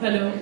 Hello.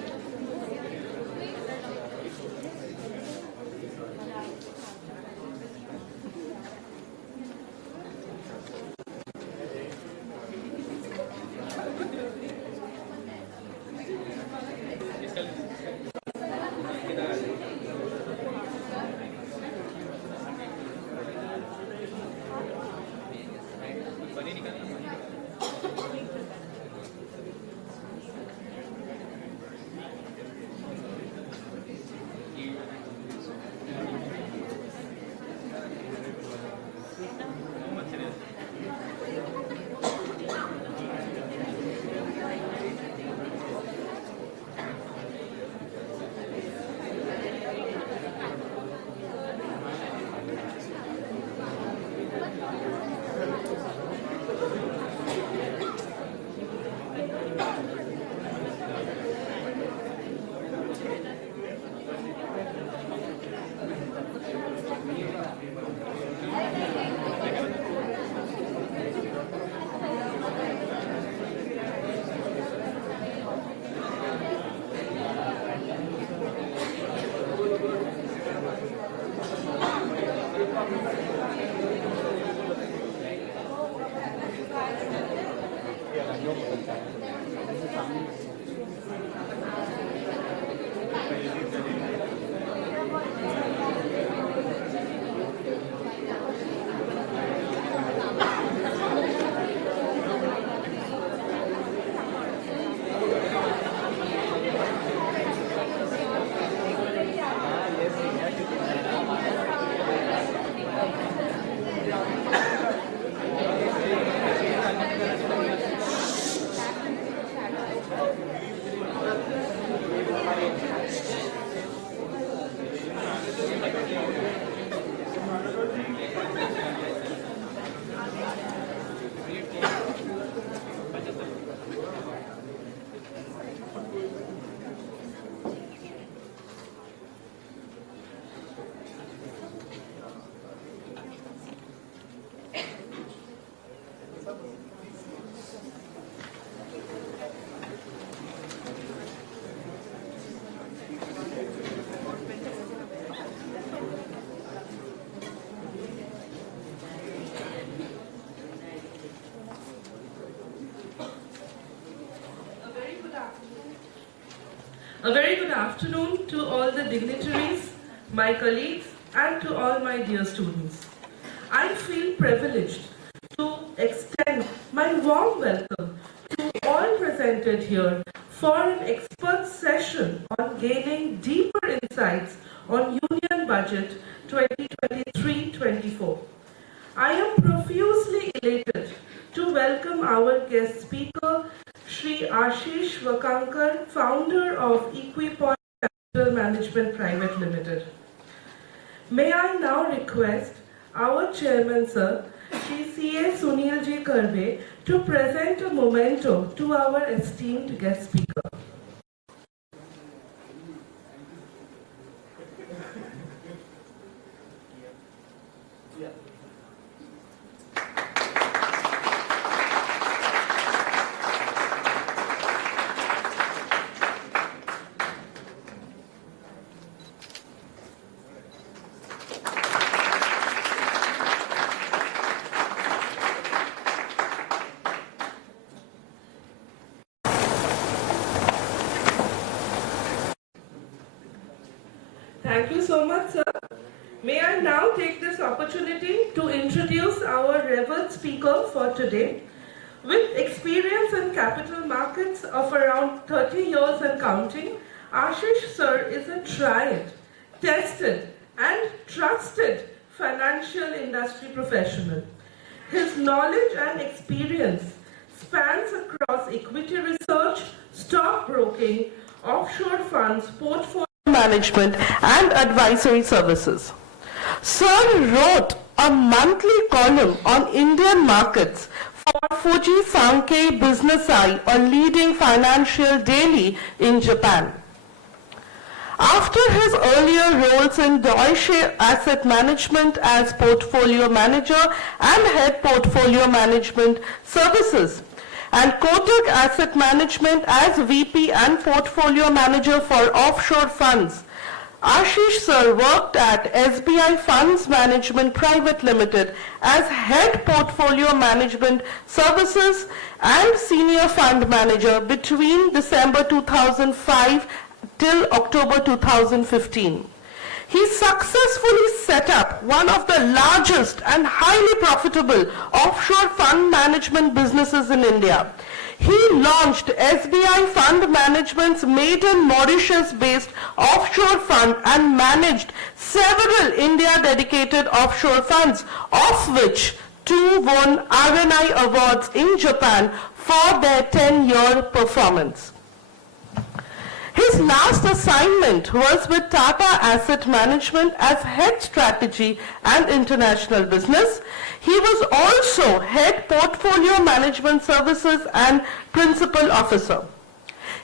A very good afternoon to all the dignitaries, my colleagues, and to all my dear students. I feel privileged to extend my warm welcome to all presented here for an expert session on gaining deeper insights on Union Budget 2023-24. I am profusely elated to welcome our guest speaker, Shri Ashish Vakankar, founder of Equipoint Capital Management Private Limited. May I now request our chairman, sir, Shri C.A. Sunilji Karve, to present a memento to our esteemed guest speaker. Thank you so much, sir. May I now take this opportunity to introduce our revered speaker for today. With experience in capital markets of around 30 years and counting, Ashish sir is a tried, tested and trusted financial industry professional. His knowledge and experience spans across equity research, stock broking, offshore funds, portfolio management and advisory services. Sir wrote a monthly column on Indian markets for Fuji Sankei Business Eye, a leading financial daily in Japan. After his earlier roles in Deutsche Asset Management as portfolio manager and head portfolio management services, and Kotak Asset Management as VP and Portfolio Manager for Offshore Funds. Ashish sir worked at SBI Funds Management Private Limited as Head Portfolio Management Services and Senior Fund Manager between December 2005 till October 2015. He successfully set up one of the largest and highly profitable offshore fund management businesses in India. He launched SBI Fund Management's maiden Mauritius-based offshore fund and managed several India-dedicated offshore funds, of which 2 won RNI awards in Japan for their 10-year performance. His last assignment was with Tata Asset Management as Head Strategy and International Business. He was also Head Portfolio Management Services and Principal Officer.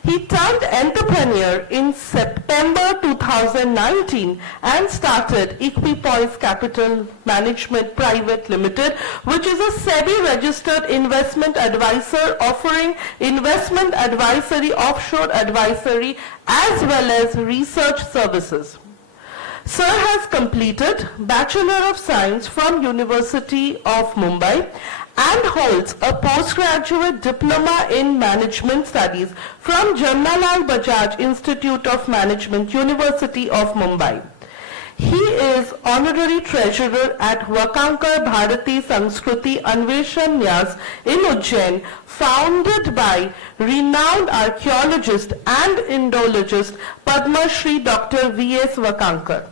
He turned entrepreneur in September 2019 and started Equipoise Capital Management Private Limited, which is a SEBI-registered investment advisor offering investment advisory, offshore advisory, as well as research services. Sir has completed Bachelor of Science from University of Mumbai and holds a postgraduate diploma in management studies from Jamnalal Bajaj Institute of Management, University of Mumbai. He is honorary treasurer at Vakankar Bharati Sanskruti Anveshan Nyas in Ujjain, founded by renowned archaeologist and Indologist Padma Shri Dr. V.S. Vakankar.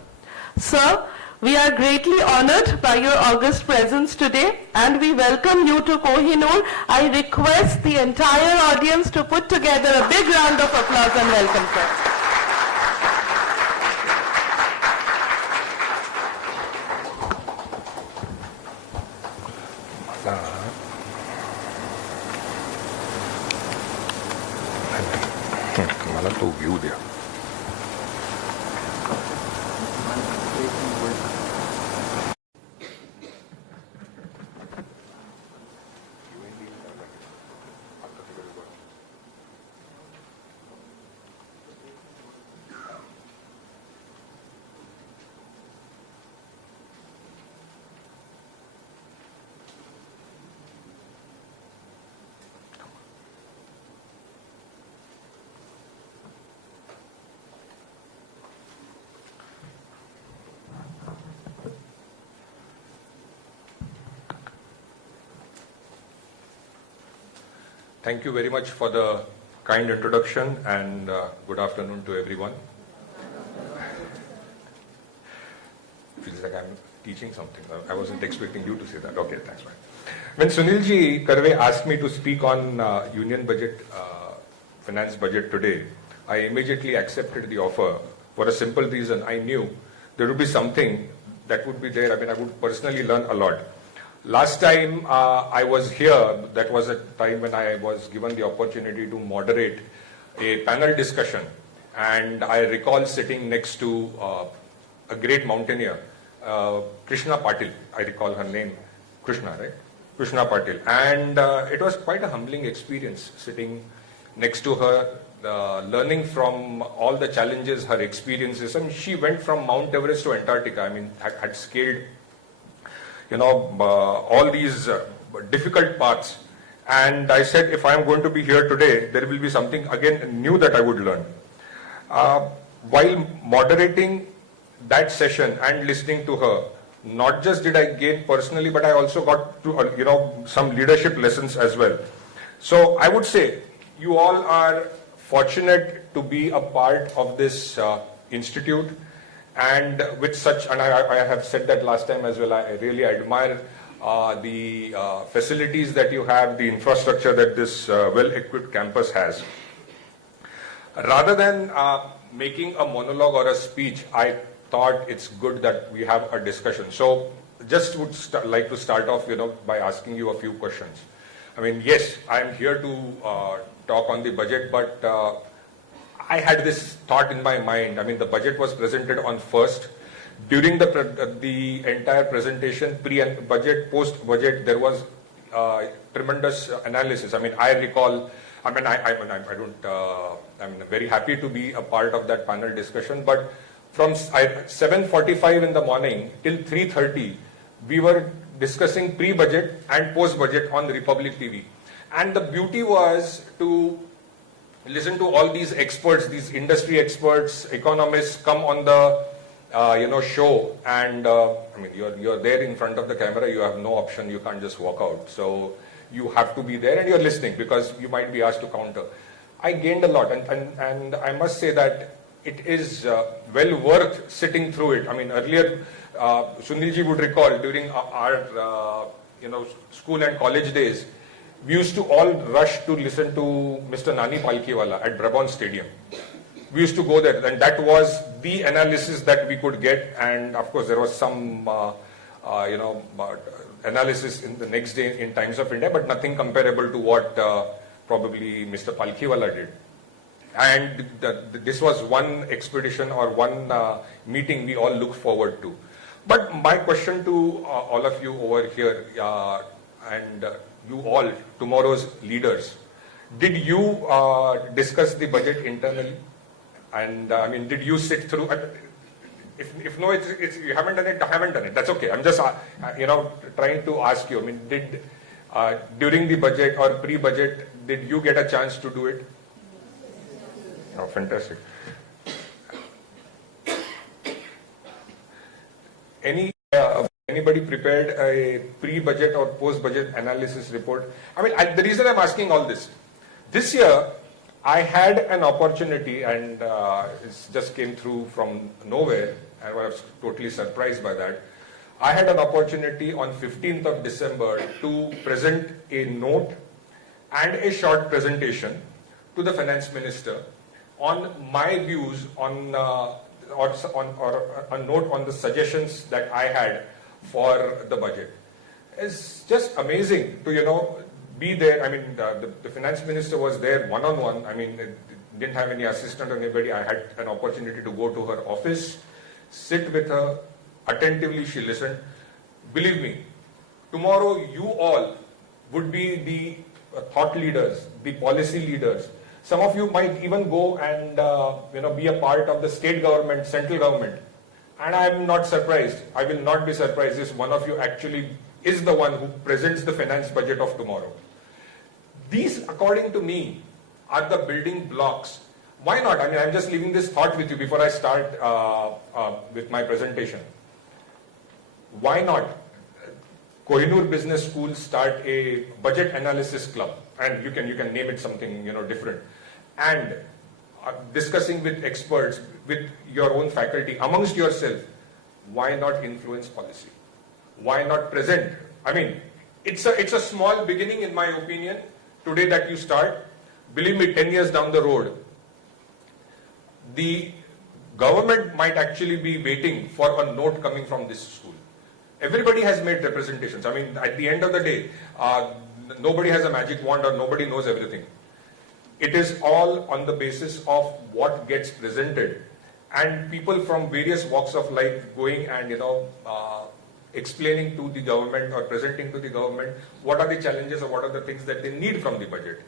Sir, we are greatly honored by your august presence today and we welcome you to Kohinoor. I request the entire audience to put together a big round of applause and welcome, sir. मला तो view द्या. Thank you very much for the kind introduction and good afternoon to everyone. Feels like I'm teaching something. I wasn't expecting you to say that. Okay, thanks, man. When Sunilji Karve asked me to speak on Union Budget, Finance Budget today, I immediately accepted the offer for a simple reason. I knew there would be something that would be there. I mean, I would personally learn a lot. Last time I was here, that was a time when I was given the opportunity to moderate a panel discussion, and I recall sitting next to a great mountaineer, Krishna Patil. I recall her name, Krishna, right? Krishna Patil. And it was quite a humbling experience sitting next to her, learning from all the challenges, her experiences. I mean, she went from Mount Everest to Antarctica. I mean, had scaled all these difficult paths. And I said, if I am going to be here today, there will be something again new that I would learn. While moderating that session and listening to her, not just did I gain personally, but I also got to, some leadership lessons as well. So I would say you all are fortunate to be a part of this institute. And with such, and I have said that last time as well, I really admire the facilities that you have, the infrastructure that this well-equipped campus has. Rather than making a monologue or a speech, I thought it's good that we have a discussion. So just would like to start off, by asking you a few questions. I mean, yes, I'm here to talk on the budget, but I had this thought in my mind. I mean, the budget was presented on first. During the entire presentation, pre-budget, post-budget, there was tremendous analysis. I mean, I recall, I mean, I don't, I'm very happy to be a part of that panel discussion, but from 7:45 in the morning till 3:30, we were discussing pre-budget and post-budget on Republic TV. And the beauty was to listen to all these experts, these industry experts, economists come on the show, and I mean, you're there in front of the camera, you have no option, you can't just walk out. So you have to be there and you're listening because you might be asked to counter. I gained a lot, and I must say that it is well worth sitting through it. I mean, earlier, Sunilji would recall during our school and college days, we used to all rush to listen to Mr. Nani Palkiwala at Brabant Stadium. We used to go there, and that was the analysis that we could get. And of course, there was some, analysis in the next day in Times of India, but nothing comparable to what probably Mr. Palkiwala did. And this was one expedition or one meeting we all look forward to. But my question to all of you over here, and you all, tomorrow's leaders, did you discuss the budget internally? And I mean, did you sit through? If no, it's you haven't done it. I haven't done it. That's okay. I'm just trying to ask you. I mean, did during the budget or pre-budget, did you get a chance to do it? Oh, fantastic. Anybody prepared a pre-budget or post-budget analysis report? I mean, the reason I'm asking all this year, I had an opportunity, and it just came through from nowhere, and I was totally surprised by that. I had an opportunity on 15th of December to present a note and a short presentation to the finance minister on my views on or a note on the suggestions that I had for the budget. It's just amazing to be there. I mean, the finance minister was there one-on-one. I mean, didn't have any assistant or anybody. I had an opportunity to go to her office, sit with her, attentively she listened. Believe me, tomorrow you all would be the thought leaders, the policy leaders. Some of you might even go and be a part of the state government, central government. And I'm not surprised. I will not be surprised if one of you actually is the one who presents the finance budget of tomorrow. These, according to me, are the building blocks. Why not? I mean, I'm just leaving this thought with you before I start with my presentation. Why not Kohinoor Business School start a budget analysis club? And you can name it something different. And discussing with experts, with your own faculty, amongst yourself, why not influence policy? Why not present? I mean, it's a small beginning, in my opinion. Today that you start, believe me, 10 years down the road, the government might actually be waiting for a note coming from this school. Everybody has made representations. I mean, at the end of the day, nobody has a magic wand or nobody knows everything. It is all on the basis of what gets presented, and people from various walks of life going and explaining to the government or presenting to the government what are the challenges or what are the things that they need from the budget.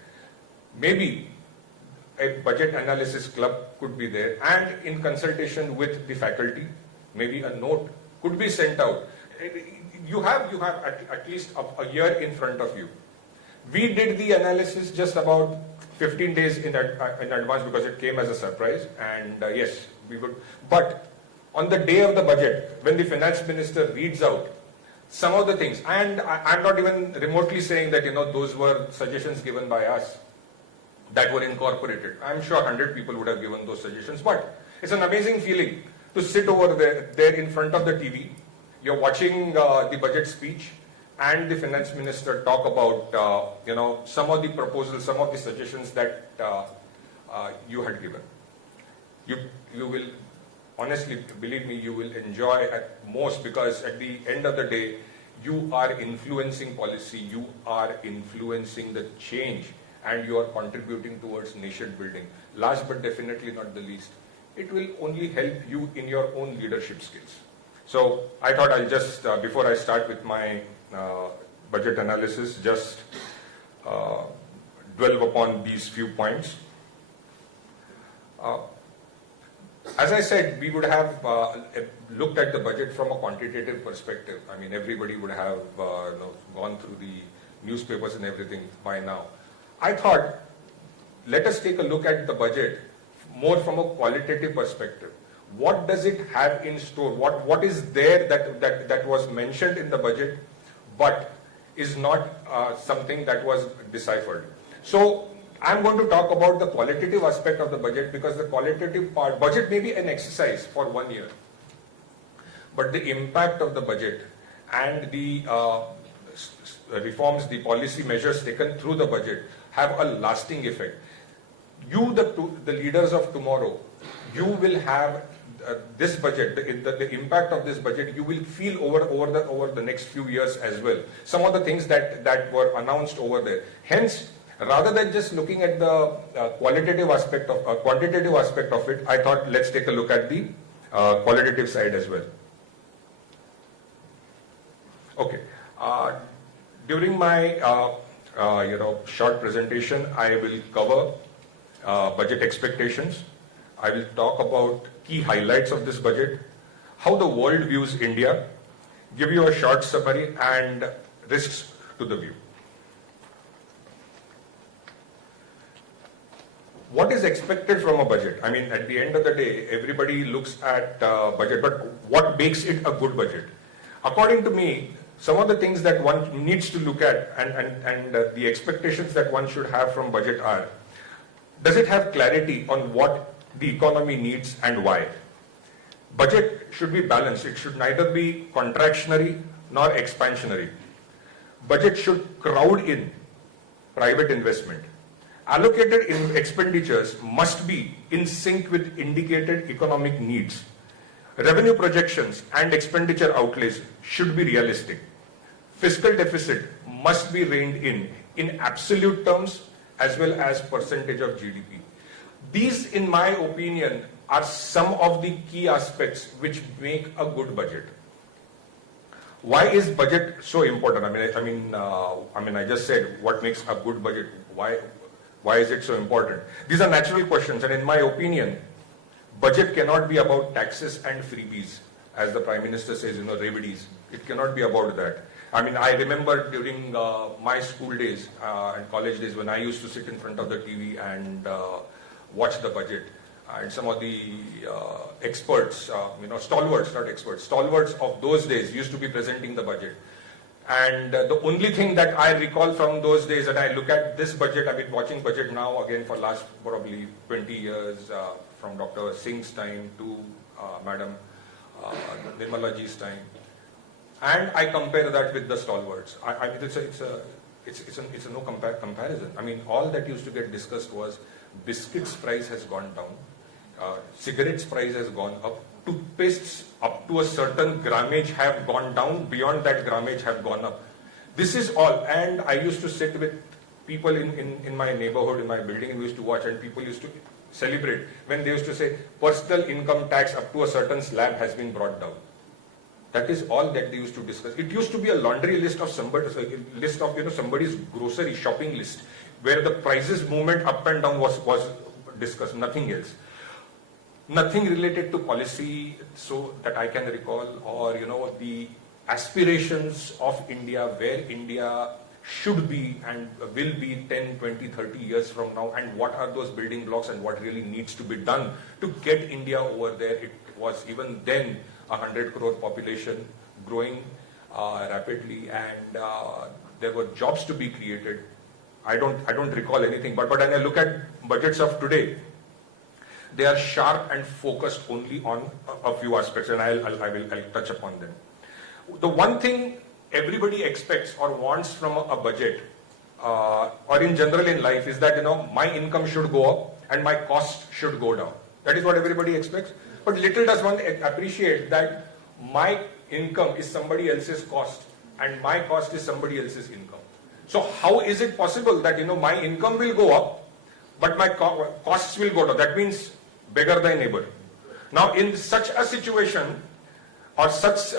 Maybe a budget analysis club could be there, and in consultation with the faculty, maybe a note could be sent out. You have at least a year in front of you. We did the analysis just about 15 days in advance because it came as a surprise, and yes, we would. But on the day of the budget, when the finance minister reads out some of the things, and I'm not even remotely saying that those were suggestions given by us that were incorporated. I'm sure 100 people would have given those suggestions, but it's an amazing feeling to sit over there in front of the TV. You're watching the budget speech, and the finance minister talk about some of the proposals, some of the suggestions that you had given. You will, honestly, believe me, you will enjoy at most, because at the end of the day, you are influencing policy, you are influencing the change, and you are contributing towards nation building. Last but definitely not the least, it will only help you in your own leadership skills. So I thought I'll just, before I start with my budget analysis, just dwell upon these few points. As I said, we would have looked at the budget from a quantitative perspective. I mean, everybody would have gone through the newspapers and everything by now. I thought, let us take a look at the budget more from a qualitative perspective. What does it have in store? What is there that was mentioned in the budget, but is not something that was deciphered? So I'm going to talk about the qualitative aspect of the budget, because the qualitative part, budget may be an exercise for 1 year, but the impact of the budget and the reforms, the policy measures taken through the budget have a lasting effect. You, the leaders of tomorrow, you will have this budget, the impact of this budget, you will feel over the next few years as well. Some of the things that were announced over there. Hence, rather than just looking at the quantitative aspect of it, I thought let's take a look at the qualitative side as well. Okay. During my short presentation, I will cover budget expectations. I will talk about key highlights of this budget, how the world views India, give you a short summary, and risks to the view. What is expected from a budget? I mean, at the end of the day, everybody looks at budget, but what makes it a good budget? According to me, some of the things that one needs to look at and the expectations that one should have from budget are, does it have clarity on what the economy needs and why? Budget should be balanced. It should neither be contractionary nor expansionary. Budget should crowd in private investment. Allocated expenditures must be in sync with indicated economic needs. Revenue projections and expenditure outlays should be realistic. Fiscal deficit must be reined in absolute terms as well as percentage of GDP. These, in my opinion, are some of the key aspects which make a good budget. Why is budget so important? I just said what makes a good budget. Why is it so important? These are natural questions, and in my opinion, budget cannot be about taxes and freebies, as the Prime Minister says, revenues. It cannot be about that. I mean, I remember during my school days and college days when I used to sit in front of the TV and watch the budget, and some of the experts, stalwarts of those days used to be presenting the budget. And the only thing that I recall from those days, and I look at this budget, I've been watching budget now again for last probably 20 years, from Dr. Singh's time to Madam Nirmala ji's time, and I compare that with the stalwarts. It's a no comparison. I mean, all that used to get discussed was biscuits price has gone down, cigarettes price has gone up, toothpastes up to a certain grammage have gone down, beyond that grammage have gone up. This is all. And I used to sit with people in my neighborhood, in my building, and we used to watch, and people used to celebrate when they used to say personal income tax up to a certain slab has been brought down. That is all that they used to discuss. It used to be a laundry list of somebody's grocery shopping list, where the prices movement up and down was discussed, nothing else. Nothing related to policy, so that I can recall, or the aspirations of India, where India should be and will be 10, 20, 30 years from now, and what are those building blocks and what really needs to be done to get India over there. It was even then 100 crore population, growing rapidly, and there were jobs to be created. I don't recall anything, but when I look at budgets of today, they are sharp and focused only on a few aspects, and I'll touch upon them. The one thing everybody expects or wants from a budget, or in general in life, is that my income should go up and my cost should go down. That is what everybody expects. But little does one appreciate that my income is somebody else's cost and my cost is somebody else's income. So how is it possible that my income will go up but my costs will go down? That means beggar thy neighbor. Now in such a situation, or such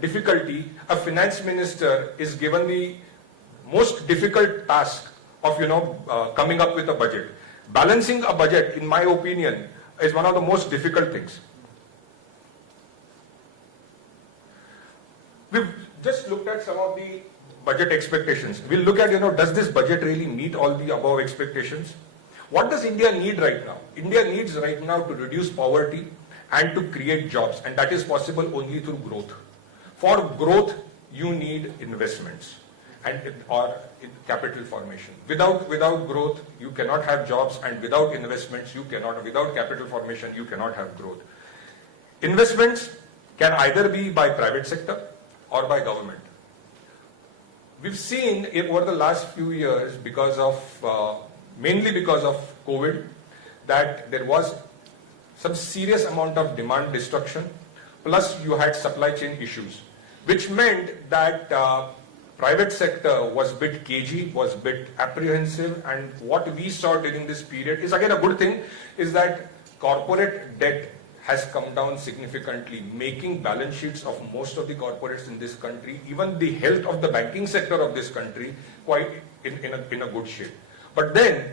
difficulty, a finance minister is given the most difficult task of coming up with a budget. Balancing a budget, in my opinion, is one of the most difficult things. We've just looked at some of the budget expectations. We'll look at, does this budget really meet all the above expectations? What does India need right now? India needs right now to reduce poverty and to create jobs, and that is possible only through growth. For growth, you need investments or capital formation. Without growth, you cannot have jobs, and without investments, without capital formation, you cannot have growth. Investments can either be by private sector or by government. We've seen over the last few years, mainly because of COVID, that there was some serious amount of demand destruction, plus you had supply chain issues, which meant that private sector was a bit cagey, was a bit apprehensive, and what we saw during this period is again a good thing, is that corporate debt has come down significantly, making balance sheets of most of the corporates in this country, even the health of the banking sector of this country, quite in a good shape. But then,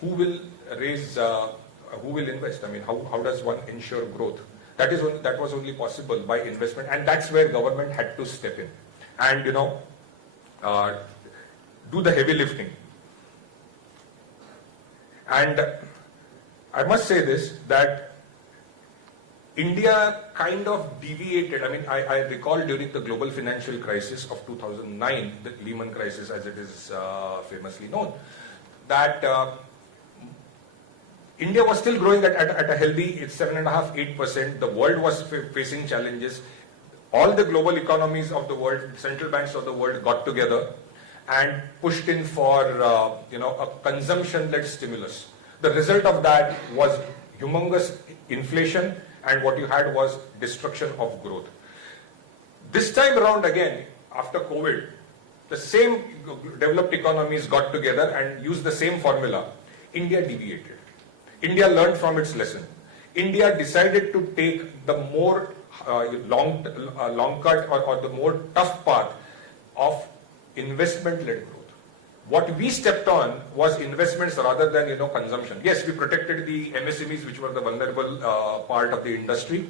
who will invest? I mean, how does one ensure growth? That was only possible by investment, and that's where government had to step in and do the heavy lifting. And I must say this, that India kind of deviated. I mean, I recall during the global financial crisis of 2009, the Lehman crisis as it is famously known, that India was still growing at a healthy 7.5–8%. The world was facing challenges. All the global economies of the world, central banks of the world got together and pushed in for a consumption-led stimulus. The result of that was humongous inflation, and what you had was destruction of growth. This time around again, after COVID, the same developed economies got together and used the same formula. India deviated. India learned from its lesson. India decided to take the more long cut or the more tough path of investment-led growth. What we stepped on was investments rather than consumption. Yes, we protected the MSMEs, which were the vulnerable part of the industry.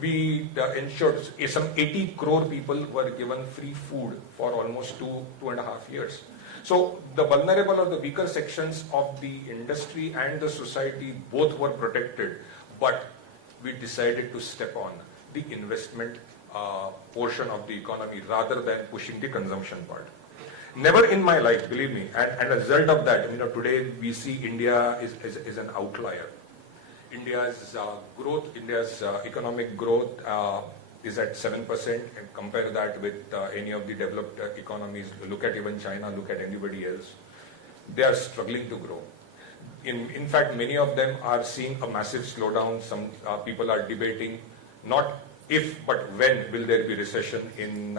We ensured some 80 crore people were given free food for almost 2.5 years. So the vulnerable or the weaker sections of the industry and the society both were protected, but we decided to step on the investment portion of the economy rather than pushing the consumption part. Never in my life, believe me, and as a result of that, today we see India is an outlier. India's growth, India's economic growth is at 7%, and compare that with any of the developed economies. Look at even China, look at anybody else. They are struggling to grow. In fact, many of them are seeing a massive slowdown. Some people are debating not if, but when will there be recession in,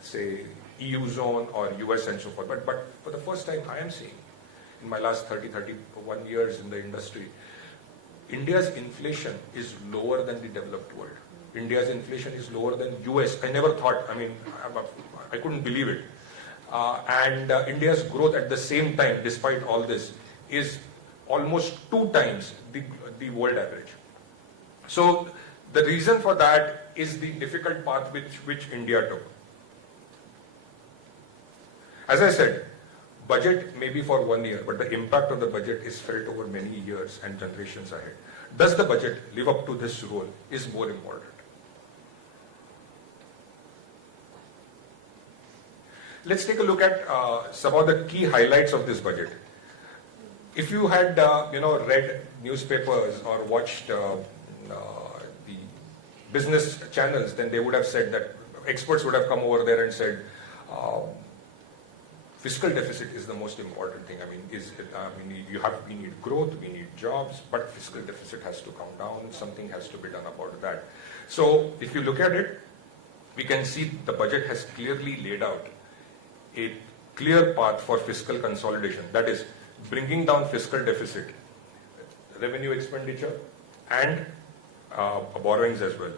say, EU zone or US and so forth. But for the first time I am seeing, in my last 31 years in the industry, India's inflation is lower than the developed world. India's inflation is lower than US. I never thought, I couldn't believe it. And India's growth at the same time, despite all this, is almost 2 times the world average. So the reason for that is the difficult path which India took. As I said, budget may be for 1 year, but the impact of the budget is felt over many years and generations ahead. Does the budget live up to this role is more important. Let's take a look at some of the key highlights of this budget. If you had read newspapers or watched the business channels, then they would have said that experts would have come over there and said, fiscal deficit is the most important thing. We need growth, we need jobs, but fiscal deficit has to come down. Something has to be done about that. So if you look at it, we can see the budget has clearly laid out a clear path for fiscal consolidation. That is, bringing down fiscal deficit, revenue expenditure, and borrowings as well.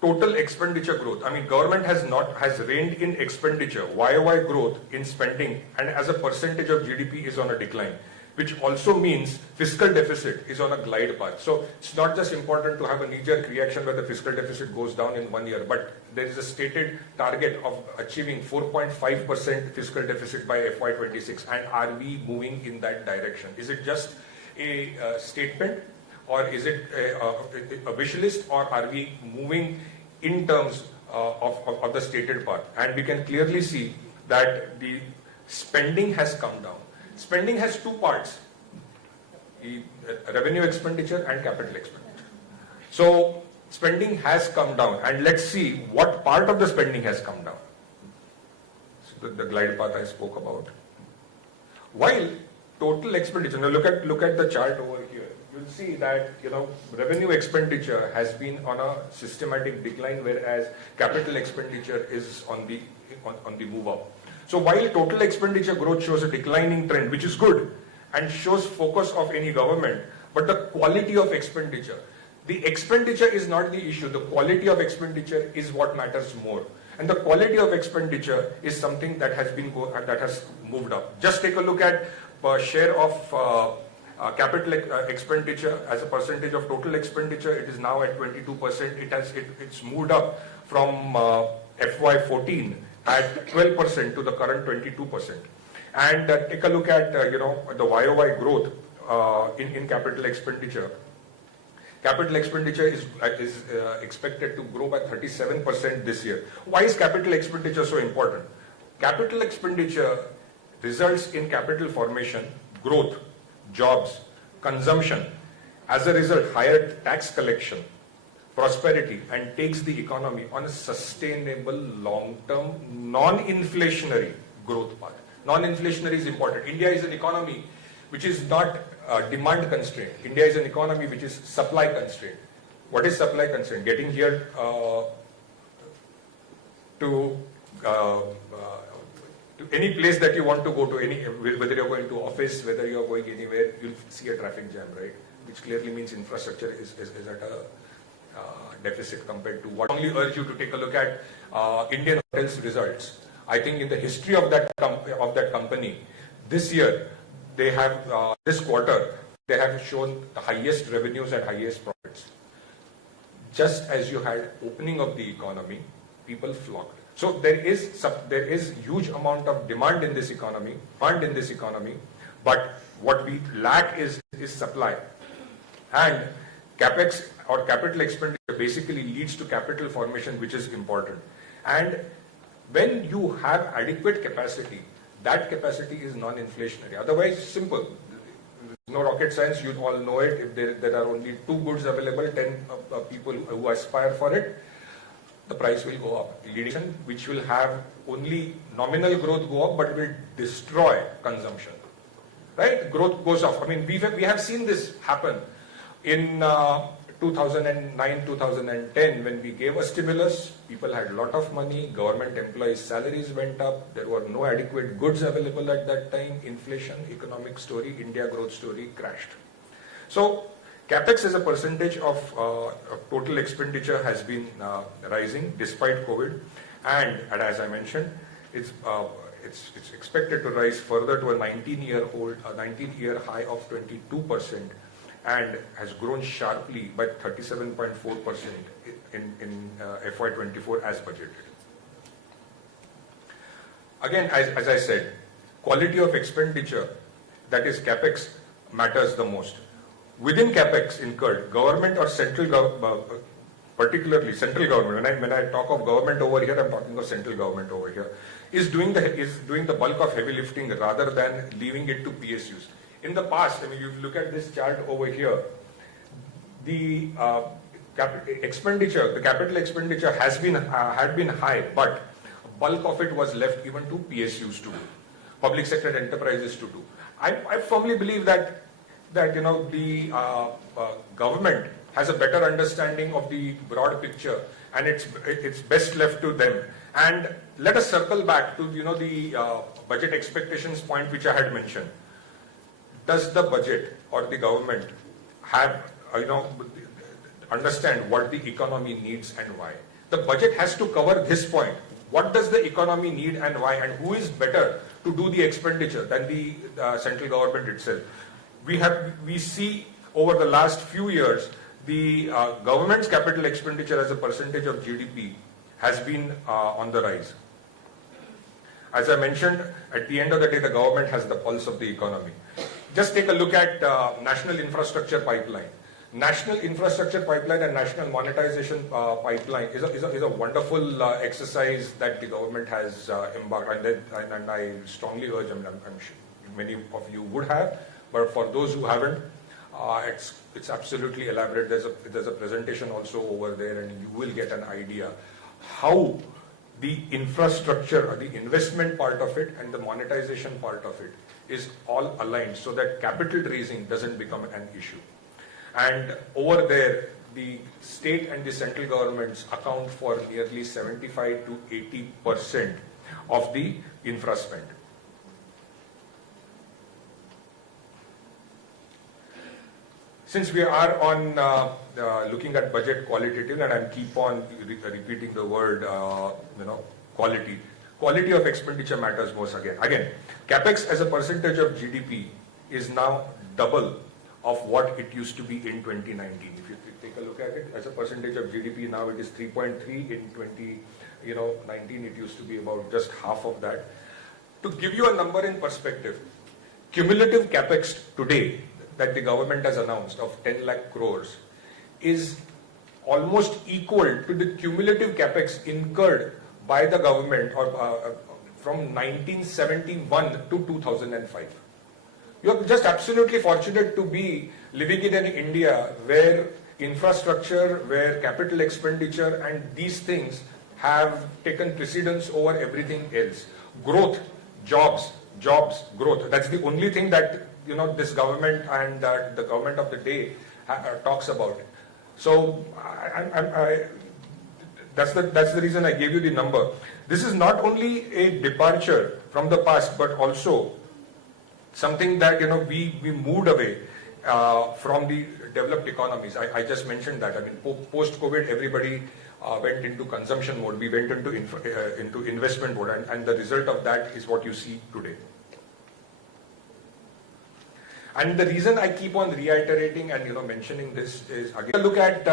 total expenditure growth. I mean, government has reined in expenditure, YOY growth in spending, and as a percentage of GDP is on a decline, which also means fiscal deficit is on a glide path. So it's not just important to have a knee-jerk reaction where the fiscal deficit goes down in 1 year, but there is a stated target of achieving 4.5% fiscal deficit by FY26. And are we moving in that direction? Is it just a statement, or is it a wish list, or are we moving in terms of the stated path? And we can clearly see that the spending has come down. Spending has two parts, revenue expenditure and capital expenditure. So spending has come down, and let's see what part of the spending has come down. So the glide path I spoke about. While total expenditure, now look at the chart over here. You'll see that revenue expenditure has been on a systematic decline, whereas capital expenditure is on the move up. So while total expenditure growth shows a declining trend, which is good and shows focus of any government, but the quality of expenditure, the expenditure is not the issue. The quality of expenditure is what matters more, and the quality of expenditure is something that has moved up. Just take a look at share of capital expenditure as a percentage of total expenditure. It is now at 22%. It's moved up from FY14 at 12% to the current 22%. And take a look at the YOY growth in capital expenditure. Capital expenditure is expected to grow by 37% this year. Why is capital expenditure so important? Capital expenditure results in capital formation, growth, jobs, consumption, as a result higher tax collection, prosperity, and takes the economy on a sustainable, long-term, non-inflationary growth path. Non-inflationary is important. India is an economy which is not demand constrained. India is an economy which is supply constrained. What is supply constrained? Getting here to any place that you want to go to, whether you're going to office, whether you're going anywhere, you'll see a traffic jam, right? Which clearly means infrastructure is at a deficit compared to what. I only urge you to take a look at Indian Hotels results. I think in the history of that company, this year, they have, this quarter, they have shown the highest revenues and highest profits. Just as you had opening of the economy, people flocked. So there is huge amount of demand in this economy, but what we lack is supply. And capex or capital expenditure basically leads to capital formation, which is important. And when you have adequate capacity, that capacity is non-inflationary. Otherwise, simple. No rocket science, you all know it. If there are only 2 goods available, 10 people who aspire for it, the price will go up. Which will have only nominal growth go up, but will destroy consumption. Right? Growth goes off. I mean, we have seen this happen in 2009, 2010, when we gave a stimulus. People had a lot of money. Government employees' salaries went up. There were no adequate goods available at that time. Inflation, economic story, India growth story crashed. So capex as a percentage of total expenditure has been rising despite COVID, and as I mentioned, it's expected to rise further to a 19-year high of 22%, and has grown sharply by 37.4% in FY24 as budgeted. Again, as I said, quality of expenditure, that is capex, matters the most. Within capex incurred, government or central government, particularly central government, when I talk of government over here, I'm talking of central government over here, is doing the bulk of heavy lifting rather than leaving it to PSUs. In the past, I mean, you look at this chart over here, the capital expenditure had been high, but bulk of it was left even to PSUs to do, public sector enterprises to do. I firmly believe that the government has a better understanding of the broad picture, and it's best left to them. And let us circle back to the budget expectations point which I had mentioned. Does the budget or the government have understand what the economy needs and why. The budget has to cover this point. What does the economy need and why, and who is better to do the expenditure than the central government itself? We see over the last few years, the government's capital expenditure as a percentage of GDP has been on the rise. As I mentioned, at the end of the day, the government has the pulse of the economy. Just take a look at National Infrastructure Pipeline. National Infrastructure Pipeline and National Monetization Pipeline is a wonderful exercise that the government has embarked on, and I strongly urge, I'm sure many of you would have, but for those who haven't, it's absolutely elaborate. There's a presentation also over there, and you will get an idea how the infrastructure, or the investment part of it and the monetization part of it is all aligned so that capital raising doesn't become an issue. And over there, the state and the central governments account for nearly 75 to 80% of the infra spend. Since we are on looking at budget qualitative, and I keep on repeating the word, quality. Quality of expenditure matters most again. CapEx as a percentage of GDP is now double of what it used to be in 2019. If you take a look at it, as a percentage of GDP, now it is 3.3. In 2019, it used to be about just half of that. To give you a number in perspective, cumulative CapEx today that the government has announced of 10 lakh crores is almost equal to the cumulative CapEx incurred by the government from 1971 to 2005. You're just absolutely fortunate to be living in an India where infrastructure, where capital expenditure and these things have taken precedence over everything else. Growth, jobs, growth. That's the only thing that this government and the government of the day talks about. So that's the reason I gave you the number. This is not only a departure from the past, but also something that we moved away from the developed economies. I just mentioned that. I mean, post-COVID, everybody went into consumption mode. We went into investment mode, and the result of that is what you see today. And the reason I keep on reiterating and mentioning this is, again, look at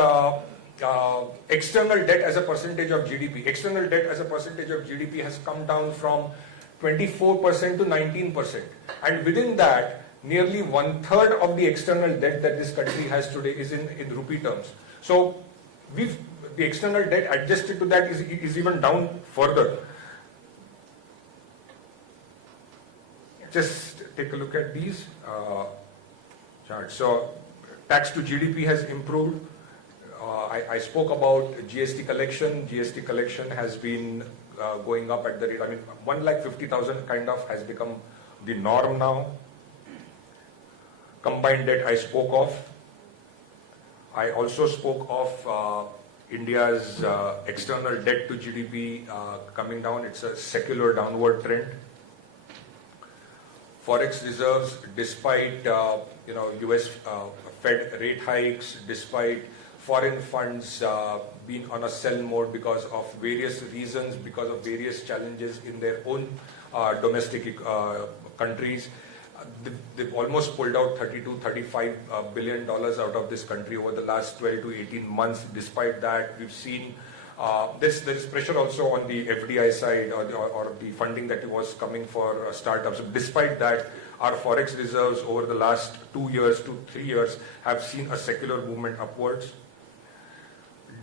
external debt as a percentage of GDP. External debt as a percentage of GDP has come down from 24% to 19%. And within that, nearly 1/3 of the external debt that this country has today is in rupee terms. So the external debt adjusted to that is even down further. Just take a look at these charts. So tax to GDP has improved. I spoke about GST collection. GST collection has been going up at the rate, 1,50,000 kind of has become the norm now. Combined debt I spoke of. I also spoke of India's external debt to GDP coming down. It's a secular downward trend. Forex reserves, despite US Fed rate hikes, despite foreign funds being on a sell mode because of various reasons, because of various challenges in their own domestic countries, they've almost pulled out $32–35 billion out of this country over the last 12 to 18 months. Despite that, we've seen there is pressure also on the FDI side or the funding that was coming for startups. Despite that, our forex reserves over the last 2 years to 3 years have seen a secular movement upwards.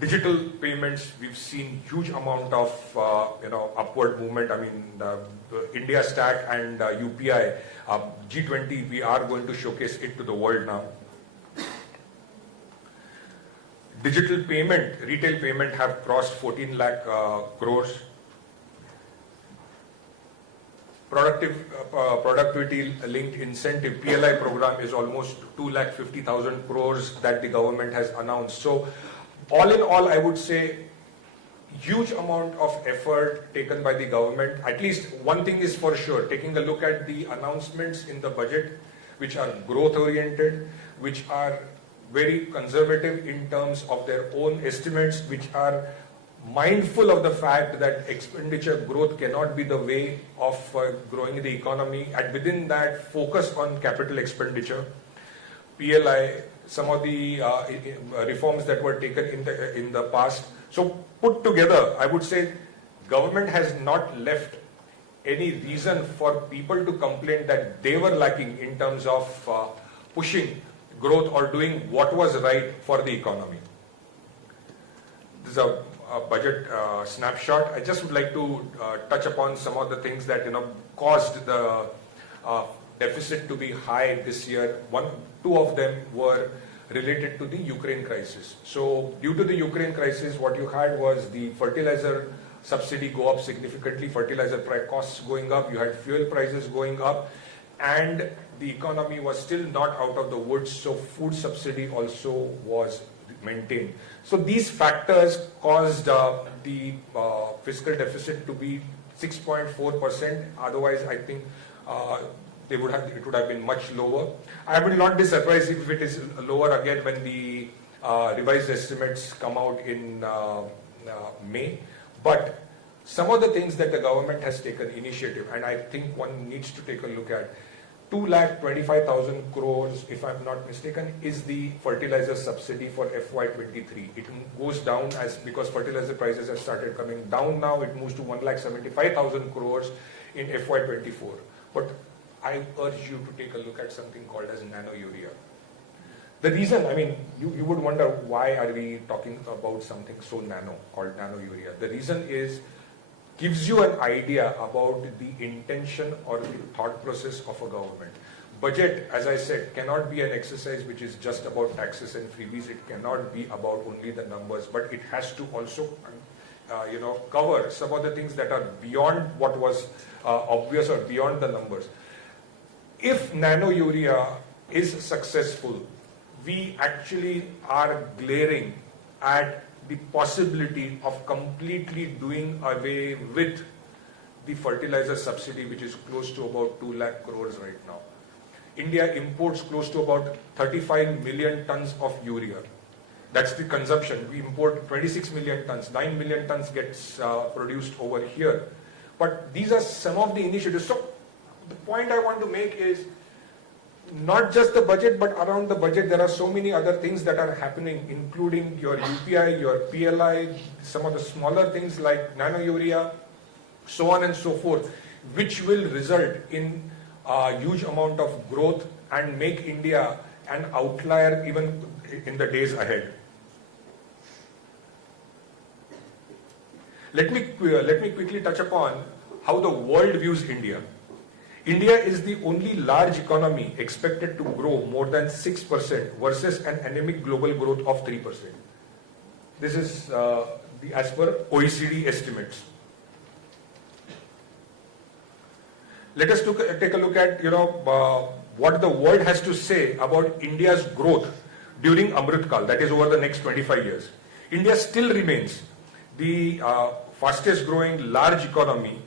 Digital payments, we've seen huge amount of upward movement. India Stack and UPI, G20, we are going to showcase it to the world now. Digital payment, retail payment have crossed 14 lakh crores. Productivity linked incentive, PLI program is almost 2,50,000 crores that the government has announced. So all in all, I would say huge amount of effort taken by the government. At least one thing is for sure, taking a look at the announcements in the budget, which are growth oriented, which are very conservative in terms of their own estimates, which are mindful of the fact that expenditure growth cannot be the way of growing the economy, and within that focus on capital expenditure, PLI, some of the reforms that were taken in the past. So put together, I would say government has not left any reason for people to complain that they were lacking in terms of pushing growth or doing what was right for the economy. This is a budget snapshot. I just would like to touch upon some of the things that caused the deficit to be high this year. Two of them were related to the Ukraine crisis. So due to the Ukraine crisis, what you had was the fertilizer subsidy go up significantly, fertilizer price costs going up, you had fuel prices going up, and the economy was still not out of the woods, so food subsidy also was maintained. So these factors caused the fiscal deficit to be 6.4%. Otherwise, I think it would have been much lower. I will not be surprised if it is lower again when the revised estimates come out in May. But some of the things that the government has taken initiative, and I think one needs to take a look at, 2,25,000 crores, if I'm not mistaken, is the fertilizer subsidy for FY23. It goes down because fertilizer prices have started coming down now. It moves to 1,75,000 crores in FY24. But I urge you to take a look at something called as nano urea. The reason, you would wonder why are we talking about something so nano called nano urea. The reason is, gives you an idea about the intention or the thought process of a government. Budget, as I said, cannot be an exercise which is just about taxes and freebies. It cannot be about only the numbers, but it has to also cover some of the things that are beyond what was obvious or beyond the numbers. If nano urea is successful, we actually are glaring at the possibility of completely doing away with the fertilizer subsidy, which is close to about 2 lakh crores right now. India imports close to about 35 million tons of urea. That's the consumption. We import 26 million tons, 9 million tons gets produced over here. But these are some of the initiatives. So the point I want to make is, not just the budget, but around the budget, there are so many other things that are happening, including your UPI, your PLI, some of the smaller things like nano urea, so on and so forth, which will result in a huge amount of growth and make India an outlier even in the days ahead. Let me quickly touch upon how the world views India. India is the only large economy expected to grow more than 6% versus an anemic global growth of 3%. This is as per OECD estimates. Let us take a look at what the world has to say about India's growth during Amrit Kal, that is over the next 25 years. India still remains the fastest growing large economy,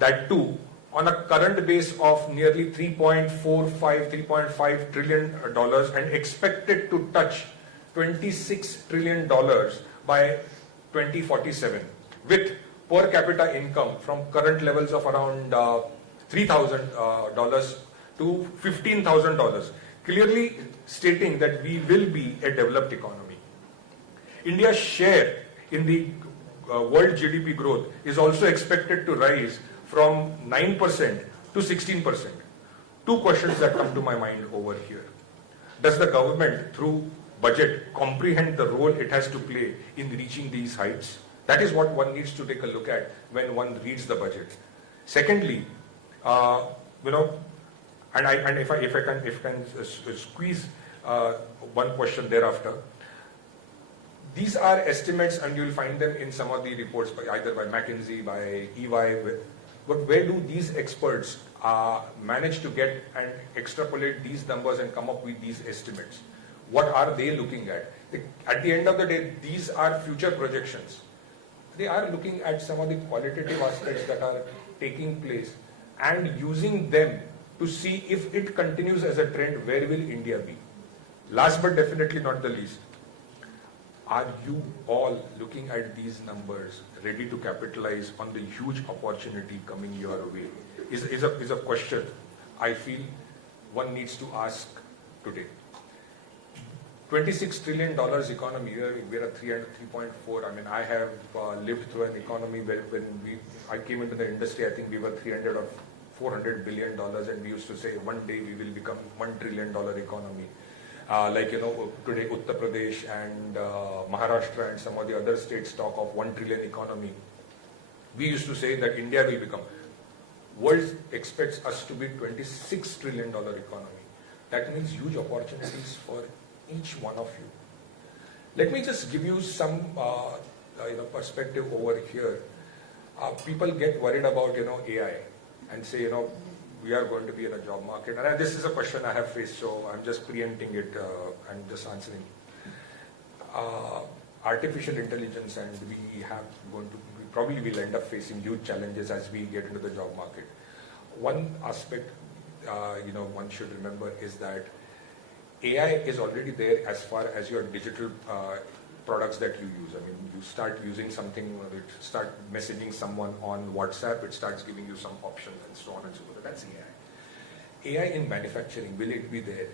that too on a current base of nearly $3.5 trillion and expected to touch $26 trillion by 2047, with per capita income from current levels of around $3,000 to $15,000, clearly stating that we will be a developed economy. India's share in the world GDP growth is also expected to rise from 9% to 16%. Two questions that come to my mind over here. Does the government, through budget, comprehend the role it has to play in reaching these heights? That is what one needs to take a look at when one reads the budget. Secondly, if I can squeeze one question thereafter. These are estimates, and you will find them in some of the reports, either by McKinsey, by EY. But where do these experts manage to get and extrapolate these numbers and come up with these estimates? What are they looking at? At the end of the day, these are future projections. They are looking at some of the qualitative aspects that are taking place and using them to see if it continues as a trend, where will India be? Last but definitely not the least, are you all looking at these numbers ready to capitalize on the huge opportunity coming your way? Is a question I feel one needs to ask today. $26 trillion economy, we're at 3.4. I mean, I have lived through an economy where when I came into the industry, I think we were 300 or $400 billion, and we used to say one day we will become $1 trillion economy. Today Uttar Pradesh and Maharashtra and some of the other states talk of 1 trillion economy. We used to say that India will become. World expects us to be $26 trillion economy. That means huge opportunities for each one of you. Let me just give you some perspective over here. People get worried about AI and say we are going to be in a job market. And this is a question I have faced, so I'm just preempting it and just answering. Artificial intelligence, and we probably will end up facing huge challenges as we get into the job market. One aspect, one should remember is that AI is already there as far as your digital products that you use. I mean, you start using something, start messaging someone on WhatsApp, it starts giving you some options and so on and so forth. That's AI. AI in manufacturing, will it be there?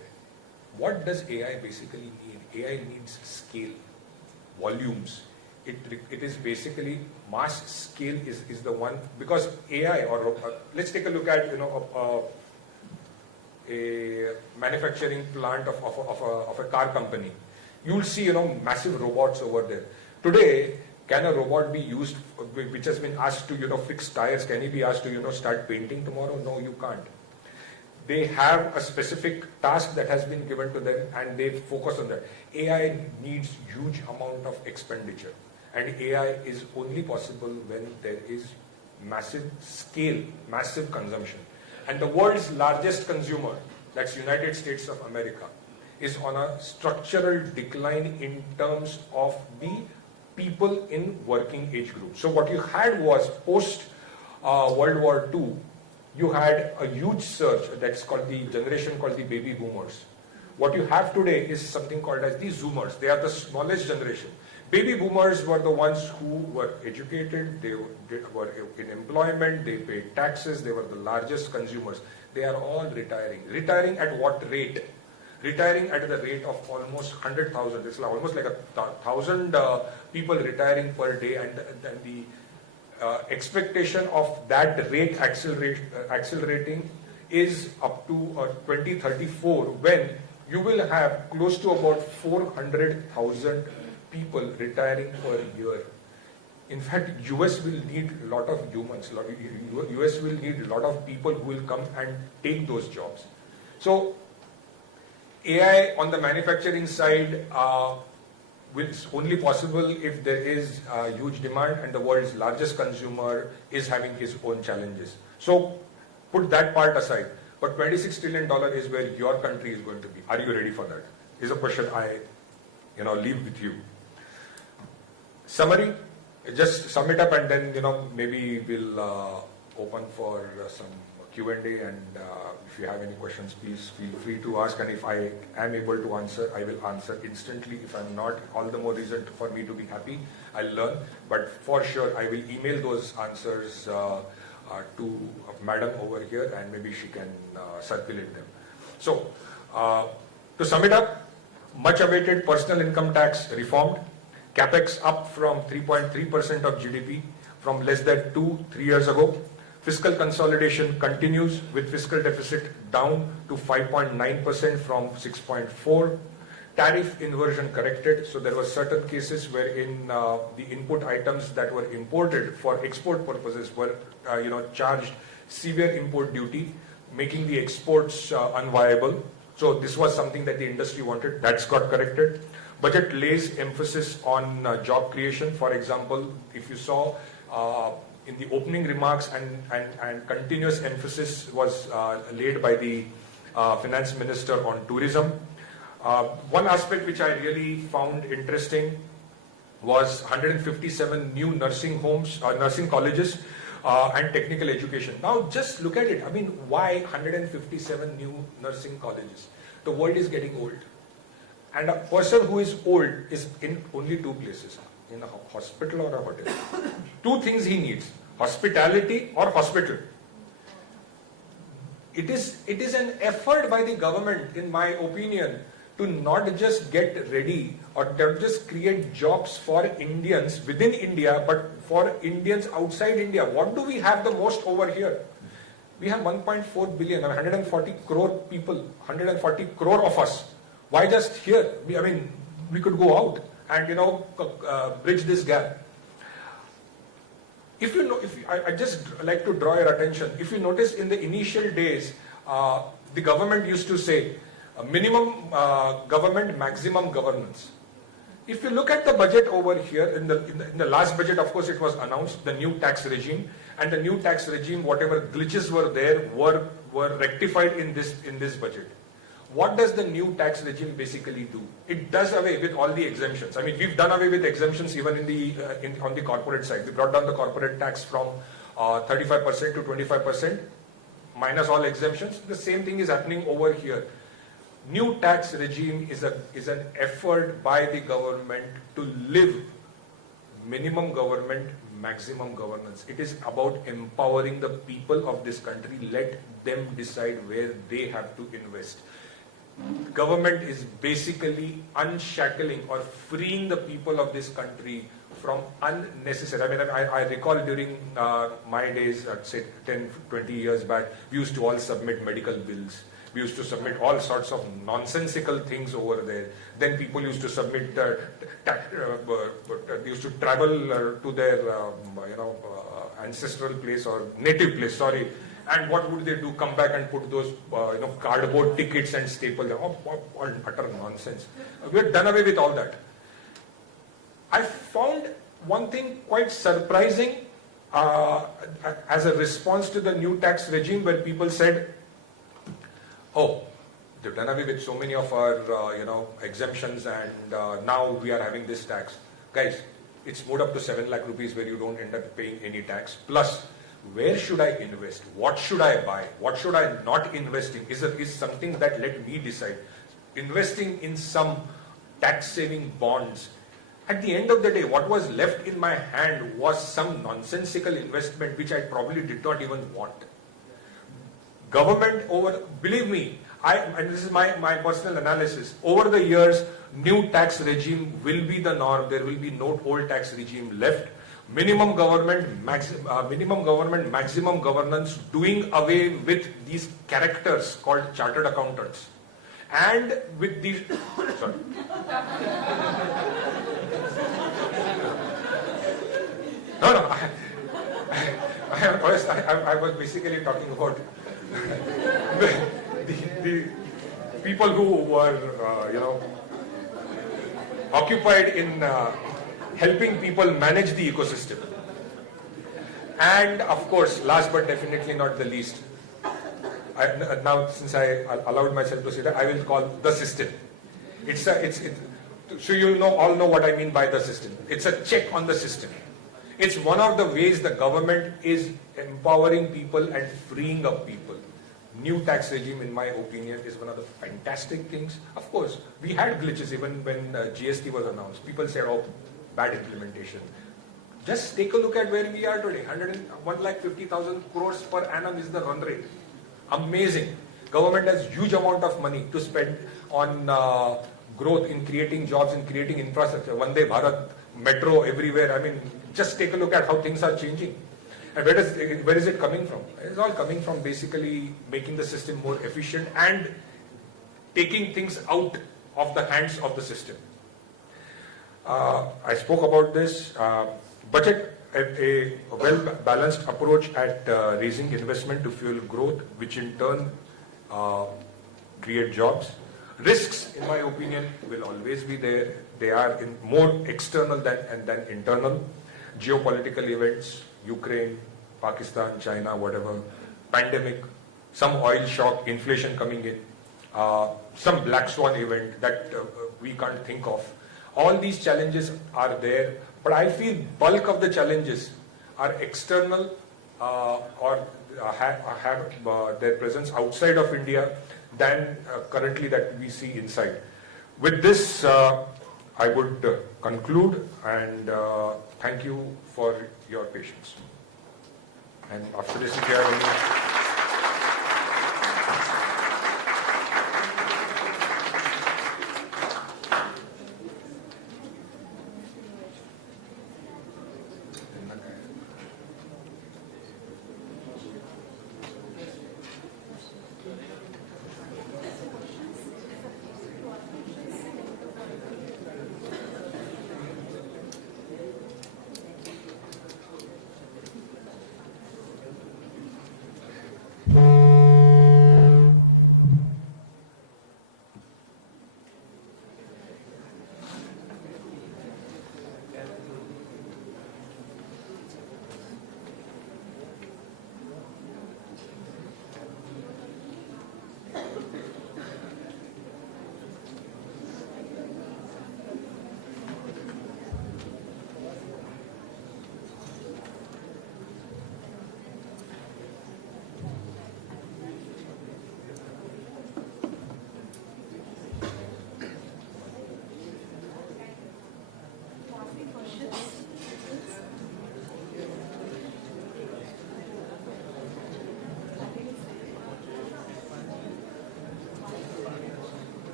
What does AI basically need? AI needs scale, volumes. It is basically mass scale is the one, because AI or let's take a look at a manufacturing plant of a car company. You'll see massive robots over there. Today, can a robot be used which has been asked to fix tires? Can he be asked to start painting tomorrow? No, you can't. They have a specific task that has been given to them and they focus on that. AI needs huge amount of expenditure, and AI is only possible when there is massive scale, massive consumption. And the world's largest consumer, that's United States of America, is on a structural decline in terms of the people in working age group. So what you had was post World War II, you had a huge surge that's called the generation called the baby boomers. What you have today is something called as the zoomers. They are the smallest generation. Baby boomers were the ones who were educated, they were in employment, they paid taxes, they were the largest consumers. They are all retiring. Retiring at what rate? Retiring at the rate of almost 100,000. It's almost like 1,000 people retiring per day, and the expectation of that rate accelerating is up to 2034, when you will have close to about 400,000 people retiring per year. In fact, US will need a lot of humans. US will need a lot of people who will come and take those jobs. So AI on the manufacturing side is only possible if there is huge demand and the world's largest consumer is having his own challenges. So put that part aside. But $26 trillion is where your country is going to be. Are you ready for that? Is a question I leave with you. Summary, just sum it up, and then maybe we'll open for some Q&A, and if you have any questions, please feel free to ask, and if I am able to answer, I will answer instantly. If I'm not, all the more reason for me to be happy. I'll learn, but for sure I will email those answers to madam over here, and maybe she can circulate them. So to sum it up, much awaited personal income tax reformed, capex up from 3.3% of GDP from less than 2-3 years ago. Fiscal consolidation continues with fiscal deficit down to 5.9% from 6.4%. Tariff inversion corrected. So there were certain cases wherein the input items that were imported for export purposes were charged severe import duty, making the exports unviable. So this was something that the industry wanted. That's got corrected. Budget lays emphasis on job creation. For example, if you saw in the opening remarks, and continuous emphasis was laid by the finance minister on tourism. One aspect which I really found interesting was 157 new nursing homes, nursing colleges, and technical education. Now just look at it. I mean, why 157 new nursing colleges? The world is getting old. And a person who is old is in only two places, in a hospital or a hotel. Two things he needs, hospitality or hospital. It is an effort by the government, in my opinion, to not just get ready or not just create jobs for Indians within India, but for Indians outside India. What do we have the most over here? We have 1.4 billion, 140 crore people, 140 crore of us. Why just here? We could go out and, bridge this gap. I just like to draw your attention. If you notice, in the initial days, the government used to say, minimum government, maximum governance. If you look at the budget over here, in the last budget, of course, it was announced, the new tax regime, and the new tax regime, whatever glitches were there, were rectified in this budget. What does the new tax regime basically do? It does away with all the exemptions. We've done away with exemptions even on the corporate side. We brought down the corporate tax from 35% to 25%, minus all exemptions. The same thing is happening over here. New tax regime is an effort by the government to live minimum government, maximum governance. It is about empowering the people of this country. Let them decide where they have to invest. Government is basically unshackling or freeing the people of this country from unnecessary. I recall during my days, say 10, 20 years back, we used to all submit medical bills. We used to submit all sorts of nonsensical things over there. Then people used to submit, used to travel to their, ancestral place or native place, sorry. And what would they do? Come back and put those, cardboard tickets and staple them. All utter nonsense. We had done away with all that. I found one thing quite surprising as a response to the new tax regime, where people said, oh, they've done away with so many of our, exemptions, and now we are having this tax. Guys, it's moved up to 7 lakh rupees where you don't end up paying any tax. Plus, where should I invest? What should I buy? What should I not invest in? Is something that let me decide. Investing in some tax-saving bonds. At the end of the day, what was left in my hand was some nonsensical investment which I probably did not even want. Government believe me, and this is my personal analysis, over the years, new tax regime will be the norm. There will be no old tax regime left. Minimum government, maximum governance, doing away with these characters called chartered accountants. And with these, sorry. No, I was basically talking about the people who were, occupied in helping people manage the ecosystem. And of course, last but definitely not the least, now since I allowed myself to say that, I will call the system. So you all know what I mean by the system. It's a check on the system. It's one of the ways the government is empowering people and freeing up people. New tax regime, in my opinion, is one of the fantastic things. Of course, we had glitches even when GST was announced. People said, oh, bad implementation. Just take a look at where we are today. 150,000 crores per annum is the run rate. Amazing. Government has huge amount of money to spend on growth, in creating jobs, in creating infrastructure. Vande Bharat, metro everywhere. Just take a look at how things are changing. And where is it coming from? It's all coming from basically making the system more efficient and taking things out of the hands of the system. I spoke about this. Budget, a well-balanced approach at raising investment to fuel growth, which in turn create jobs. Risks, in my opinion, will always be there. They are more external than internal. Geopolitical events, Ukraine, Pakistan, China, whatever, pandemic, some oil shock, inflation coming in, some black swan event that we can't think of. All these challenges are there, but I feel bulk of the challenges are external or have their presence outside of India than currently that we see inside. With this, I would conclude and thank you for your patience. And after this, if you have any...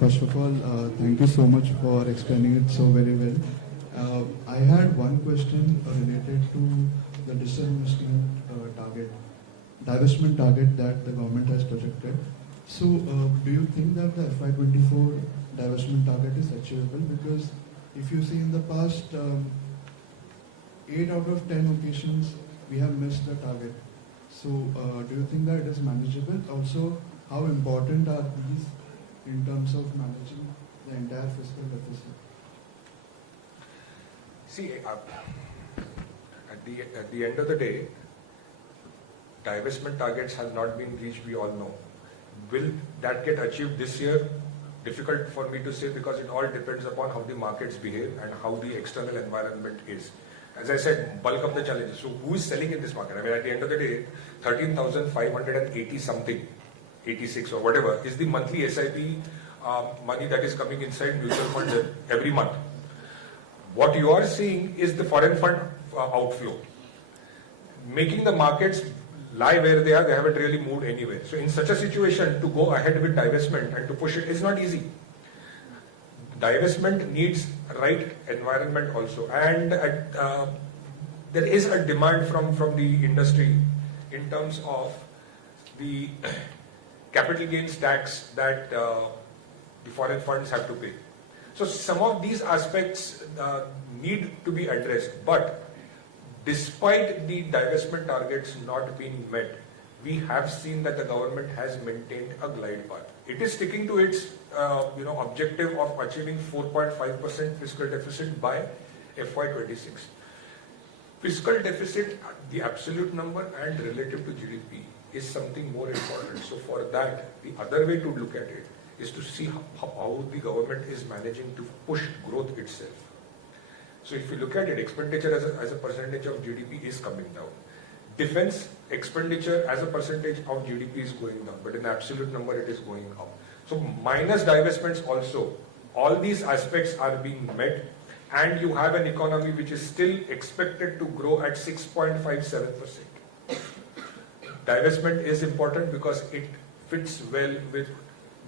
First of all, thank you so much for explaining it so very well. I had one question related to the disinvestment target, divestment target that the government has projected. So, do you think that the FY24 divestment target is achievable? Because if you see in the past, 8 out of 10 occasions, we have missed the target. So, do you think that it is manageable? Also, how important are these in terms of managing the entire fiscal deficit? See, at the end of the day, divestment targets have not been reached, we all know. Will that get achieved this year? Difficult for me to say, because it all depends upon how the markets behave and how the external environment is. As I said, bulk of the challenges. So who is selling in this market? I mean, at the end of the day, 13,580 something, 86 or whatever, is the monthly SIP money that is coming inside mutual funds every month. What you are seeing is the foreign fund outflow, making the markets lie where they are. They haven't really moved anywhere. So in such a situation, to go ahead with divestment and to push it is not easy. Divestment needs right environment also, and there is a demand from the industry in terms of the capital gains tax that the foreign funds have to pay. So some of these aspects need to be addressed, but despite the divestment targets not being met, we have seen that the government has maintained a glide path. It is sticking to its objective of achieving 4.5% fiscal deficit by FY26. Fiscal deficit, the absolute number and relative to GDP, is something more important. So for that, the other way to look at it is to see how the government is managing to push growth itself. So if you look at it, expenditure as a percentage of GDP is coming down. Defense expenditure as a percentage of GDP is going down, but in absolute number it is going up. So minus divestments also, all these aspects are being met, and you have an economy which is still expected to grow at 6.57%. Divestment is important because it fits well with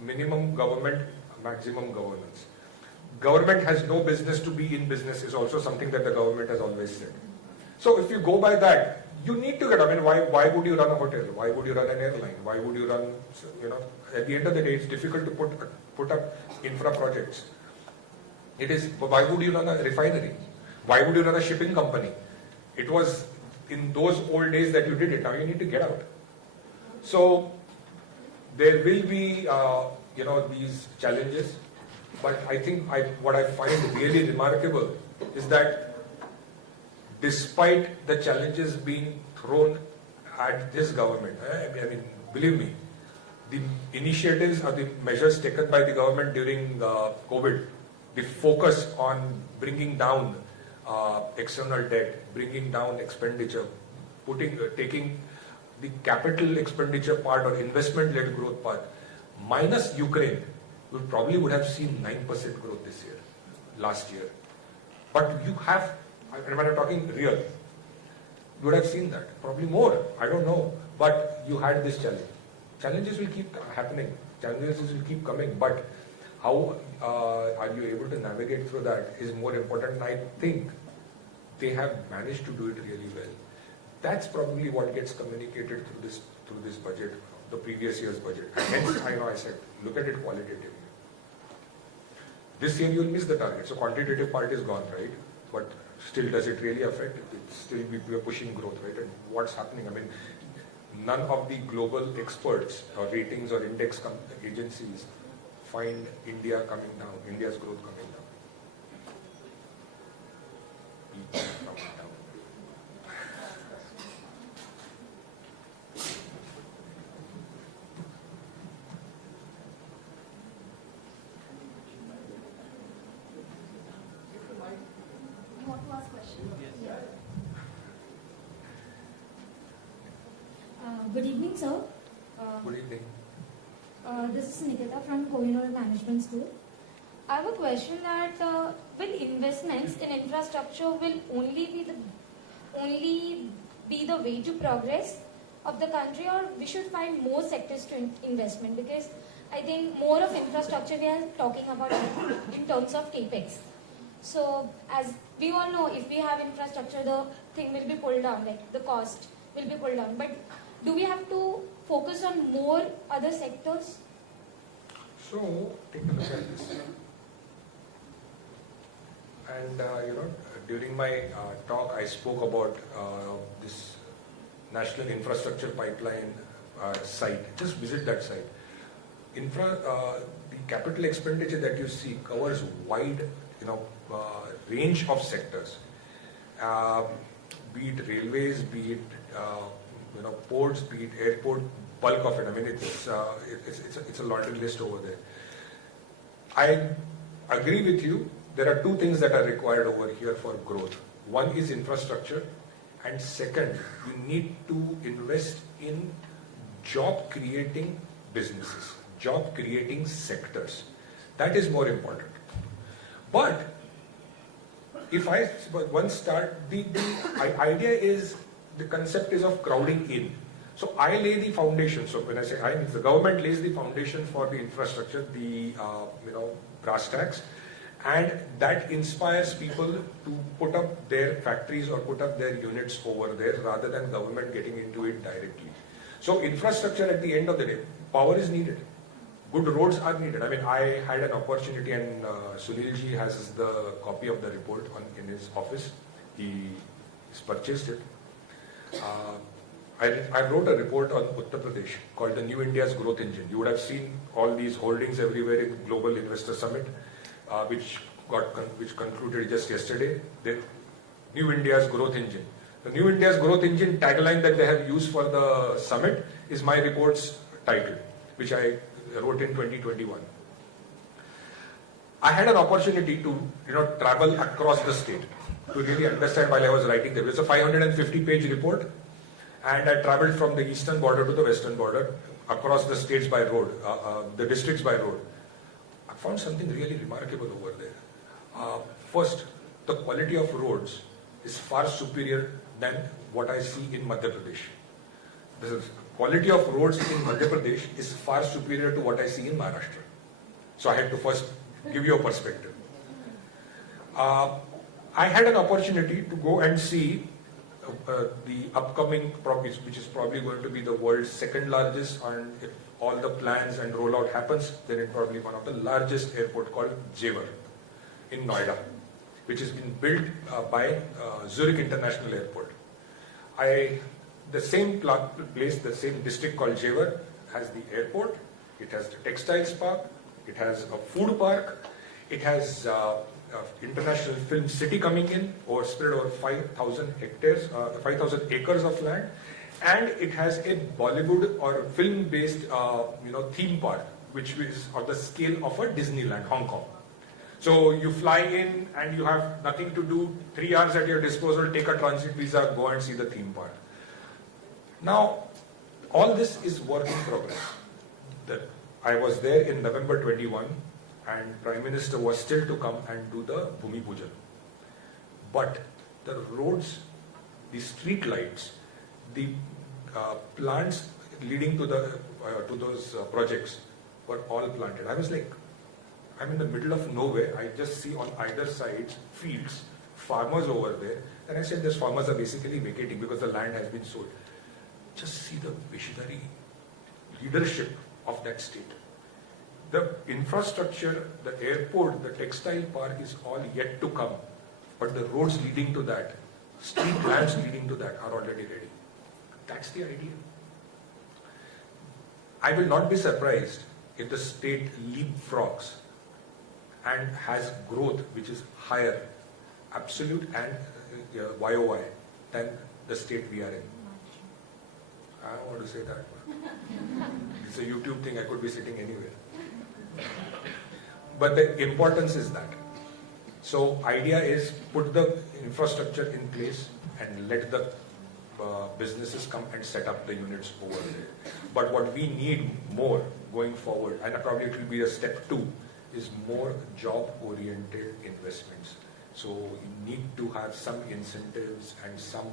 minimum government, maximum governance. Government has no business to be in business is also something that the government has always said. So if you go by that, you need to get, I mean, why would you run a hotel? Why would you run an airline? Why would you run, at the end of the day, it's difficult to put up infra projects. It is, why would you run a refinery? Why would you run a shipping company? It was in those old days that you did it. Now you need to get out. So there will be, these challenges, but I think what I find really remarkable is that despite the challenges being thrown at this government, I mean, believe me, the initiatives or the measures taken by the government during COVID, the focus on bringing down external debt, bringing down expenditure, taking the capital expenditure part or investment-led growth part, minus Ukraine, we probably would have seen 9% growth this year, last year. But you have, when I'm talking real, you would have seen that, probably more, I don't know, but you had this challenge. Challenges will keep happening, challenges will keep coming, but how are you able to navigate through that is more important, and I think they have managed to do it really well. That's probably what gets communicated through this budget, the previous year's budget. And hence, I said, look at it qualitatively. This year you will miss the target, so quantitative part is gone, right? But still, does it really affect? We are pushing growth, right? And what's happening? I mean, none of the global experts or ratings or index agencies find India coming down, India's growth coming down. You want to ask questions? Yes. Good evening, sir. Good evening. This is Nikita from Kohinoor Management School. I have a question that will investments in infrastructure will only be the way to progress of the country, or we should find more sectors to investment? Because I think more of infrastructure we are talking about in terms of capex. So as we all know, if we have infrastructure, the thing will be pulled down, like the cost will be pulled down. But do we have to focus on more other sectors? So, take a look at this. And, during my talk, I spoke about this National Infrastructure Pipeline site. Just visit that site. The capital expenditure that you see covers wide, range of sectors. Be it railways, be it ports, be it airport, bulk of it. I mean, it's a laundry list over there. I agree with you. There are two things that are required over here for growth. One is infrastructure, and second, you need to invest in job-creating businesses, job-creating sectors. That is more important. But if I once start, the idea is, the concept is of crowding in. So I lay the foundation. So when I say I, the government lays the foundation for the infrastructure, the brass tacks, and that inspires people to put up their factories or put up their units over there rather than government getting into it directly. So infrastructure, at the end of the day, power is needed. Good roads are needed. I mean, I had an opportunity, and Sunilji has the copy of the report in his office. He's purchased it. I wrote a report on Uttar Pradesh called the New India's Growth Engine. You would have seen all these holdings everywhere in Global Investor Summit, which concluded just yesterday. The New India's Growth Engine. The New India's Growth Engine tagline that they have used for the summit is my report's title, which I wrote in 2021. I had an opportunity to travel across the state to really understand while I was writing there. It's a 550-page report, and I traveled from the eastern border to the western border, across the states by road, the districts by road. I found something really remarkable over there. First, the quality of roads is far superior than what I see in Madhya Pradesh. The quality of roads in Madhya Pradesh is far superior to what I see in Maharashtra. So I had to first give you a perspective. I had an opportunity to go and see the upcoming, which is probably going to be the world's second largest, and if all the plans and rollout happens, then it's probably one of the largest airport called Jewar in Noida, which has been built by Zurich International Airport. The same place, the same district called Jewar has the airport, It has the textiles park, it has a food park, it has international film city coming in, or spread over 5,000 hectares, 5,000 acres of land, and it has a Bollywood or film-based, theme park, which is of the scale of a Disneyland, Hong Kong. So you fly in and you have nothing to do, 3 hours at your disposal, take a transit visa, go and see the theme park. Now, all this is work in progress. I was there in November 21, and Prime Minister was still to come and do the Bhumi Pujan. But the roads, the street lights, the plants leading to those projects were all planted. I was like, I'm in the middle of nowhere. I just see on either sides fields, farmers over there. And I said, these farmers are basically vacating because the land has been sold. Just see the visionary leadership of that state. The infrastructure, the airport, the textile park is all yet to come. But the roads leading to that, street lamps leading to that are already ready. That's the idea. I will not be surprised if the state leapfrogs and has growth which is higher, absolute and YOY, than the state we are in. I don't want to say that. It's a YouTube thing, I could be sitting anywhere. But the importance is that. So idea is put the infrastructure in place and let the businesses come and set up the units over there. But what we need more going forward, and probably it will be a step 2, is more job-oriented investments. So you need to have some incentives and some,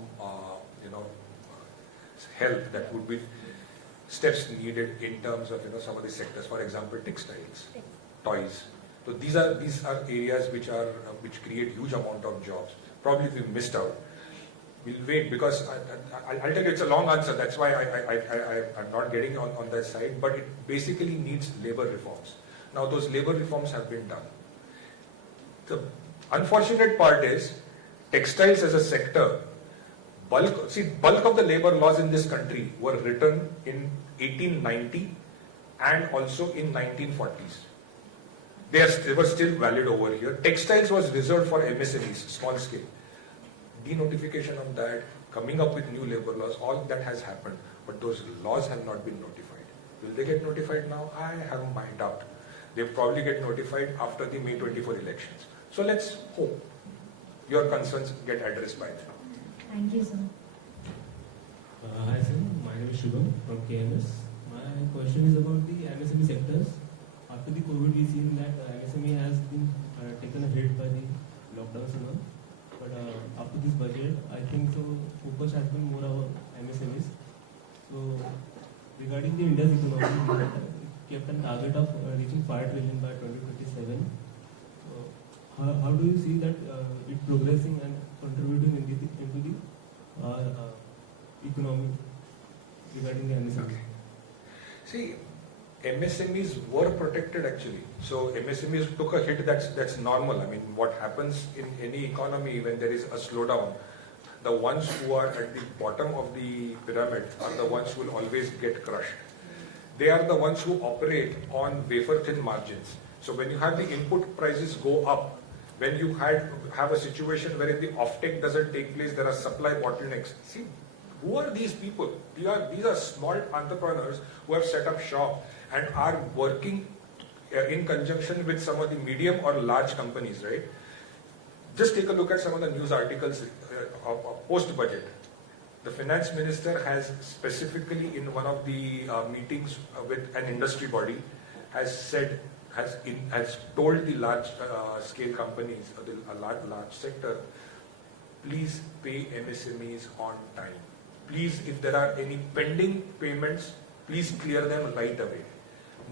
help that would be steps needed in terms of some of the sectors. For example, textiles, toys. So these are areas which create huge amount of jobs. Probably we missed out. We'll wait because I'll tell you it's a long answer. That's why I'm not getting on that side. But it basically needs labor reforms. Now those labor reforms have been done. The unfortunate part is textiles as a sector. Bulk of the labor laws in this country were written in 1890 and also in 1940s. They were still valid over here. Textiles was reserved for MSMEs, small scale. Denotification of that, coming up with new labor laws, all that has happened. But those laws have not been notified. Will they get notified now? I have my doubt. They'll probably get notified after the May 24 elections. So let's hope your concerns get addressed by then. Thank you, sir. Hi, sir. My name is Shubham from KMS. My question is about the MSME sectors. After the COVID, we've seen that MSME has been taken a hit by the lockdowns and all. But after this budget, I think so focus has been more on MSMEs. So regarding the India's economy, we had kept a target of reaching 5 trillion by 2027. So how do you see that it progressing and contributing into the economy regarding the MSMEs? Okay. See, MSMEs were protected actually. So MSMEs took a hit, that's normal. I mean, what happens in any economy when there is a slowdown, the ones who are at the bottom of the pyramid are the ones who will always get crushed. They are the ones who operate on wafer thin margins. So when you have the input prices go up, when you have a situation where if the offtake doesn't take place, there are supply bottlenecks. See, who are these people? These are small entrepreneurs who have set up shop and are working in conjunction with some of the medium or large companies, right? Just take a look at some of the news articles post-budget. The finance minister has specifically in one of the meetings with an industry body has told the large scale companies, a large sector, please pay MSMEs on time. Please, if there are any pending payments, please clear them right away.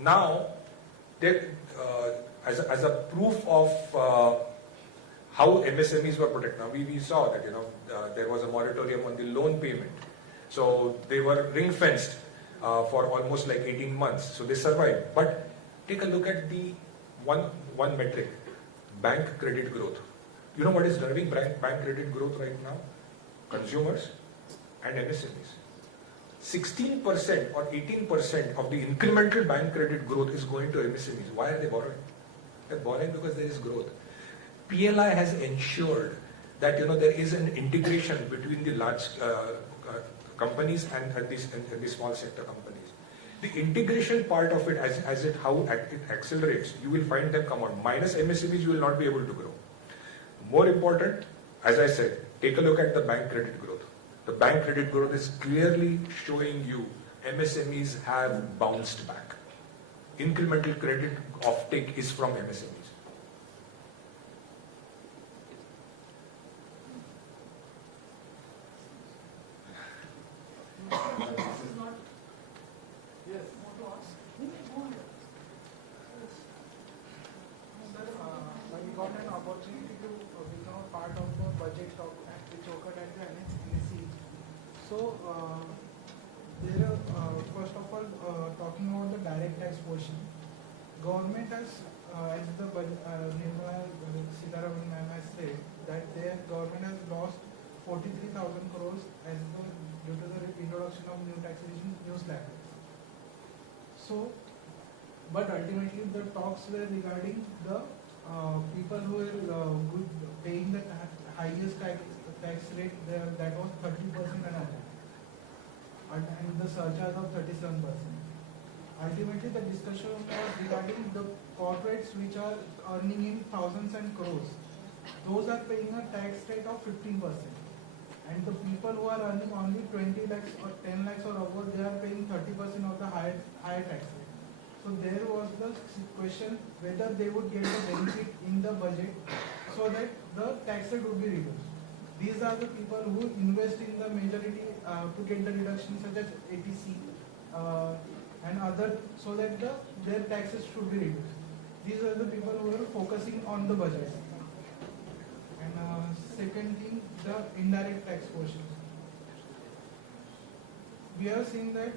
Now, as a proof of how MSMEs were protected, now we saw that there was a moratorium on the loan payment. So they were ring-fenced for almost like 18 months. So they survived. But take a look at the one metric, bank credit growth. You know what is driving bank credit growth right now? Consumers and MSMEs. 16% or 18% of the incremental bank credit growth is going to MSMEs. Why are they borrowing? They're borrowing because there is growth. PLI has ensured that there is an integration between the large companies and the small sector companies. The integration part of it, how it accelerates, you will find them come out. Minus MSMEs, you will not be able to grow. More important, as I said, take a look at the bank credit growth. The bank credit growth is clearly showing you MSMEs have bounced back. Incremental credit offtake is from MSMEs. We got an opportunity to become a part of the budget talk which occurred at the NHC. So, first of all, talking about the direct tax portion, government has, as the Nirmala Sitharaman ma'am has said, that their government has lost 43,000 crores due to the introduction of new taxation, new slab. So, but ultimately the talks were regarding the people who were paying the highest tax rate, that was 30% and above, and the surcharge of 37%. Ultimately, the discussion was regarding the corporates which are earning in thousands and crores. Those are paying a tax rate of 15%. And the people who are earning only 20 lakhs or 10 lakhs or above, they are paying 30% of the higher tax rate. So there was the question whether they would get the benefit in the budget so that the tax rate would be reduced. These are the people who invest in the majority to get the reduction such as ATC and other, so that their taxes should be reduced. These are the people who are focusing on the budget. And second thing, the indirect tax portion. We have seen that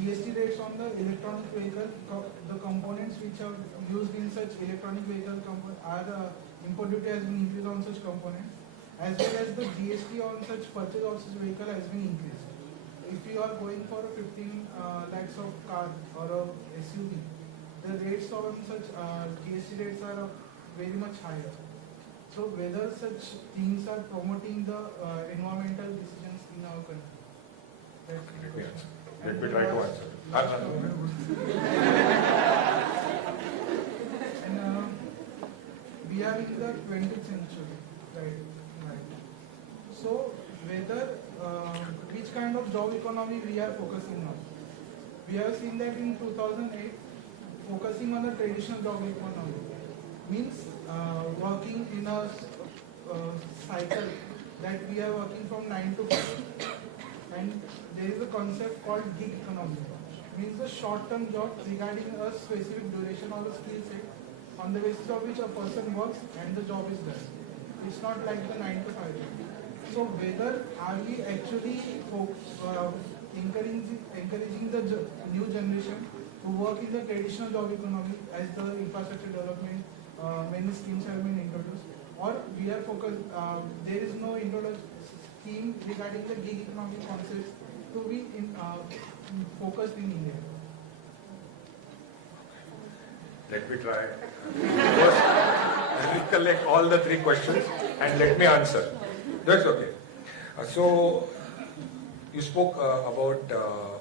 GST rates on the electronic vehicle, the components which are used in such electronic vehicle are import duty has been increased on such components, as well as the GST on such purchase of such vehicle has been increased. If you are going for a 15 lakhs of car or a SUV, the rates on such GST rates are very much higher. So whether such things are promoting the environmental decisions in our country? That's the question. Let me try to answer. And we are in the 20th century, right? So whether which kind of job economy we are focusing on? We have seen that in 2008, focusing on the traditional job economy means working in a cycle that we are working from 9 to 5. And there is a concept called gig economy, means the short-term job regarding a specific duration or a skill set on the basis of which a person works and the job is done. It's not like the 9 to 5. So whether are we actually encouraging the new generation to work in the traditional job economy as the infrastructure development, many schemes have been introduced, or we are focused, there is no scheme regarding the gig economy concepts to be focused in India. Let me try. First, recollect all the three questions and let me answer. That's okay. So, you spoke about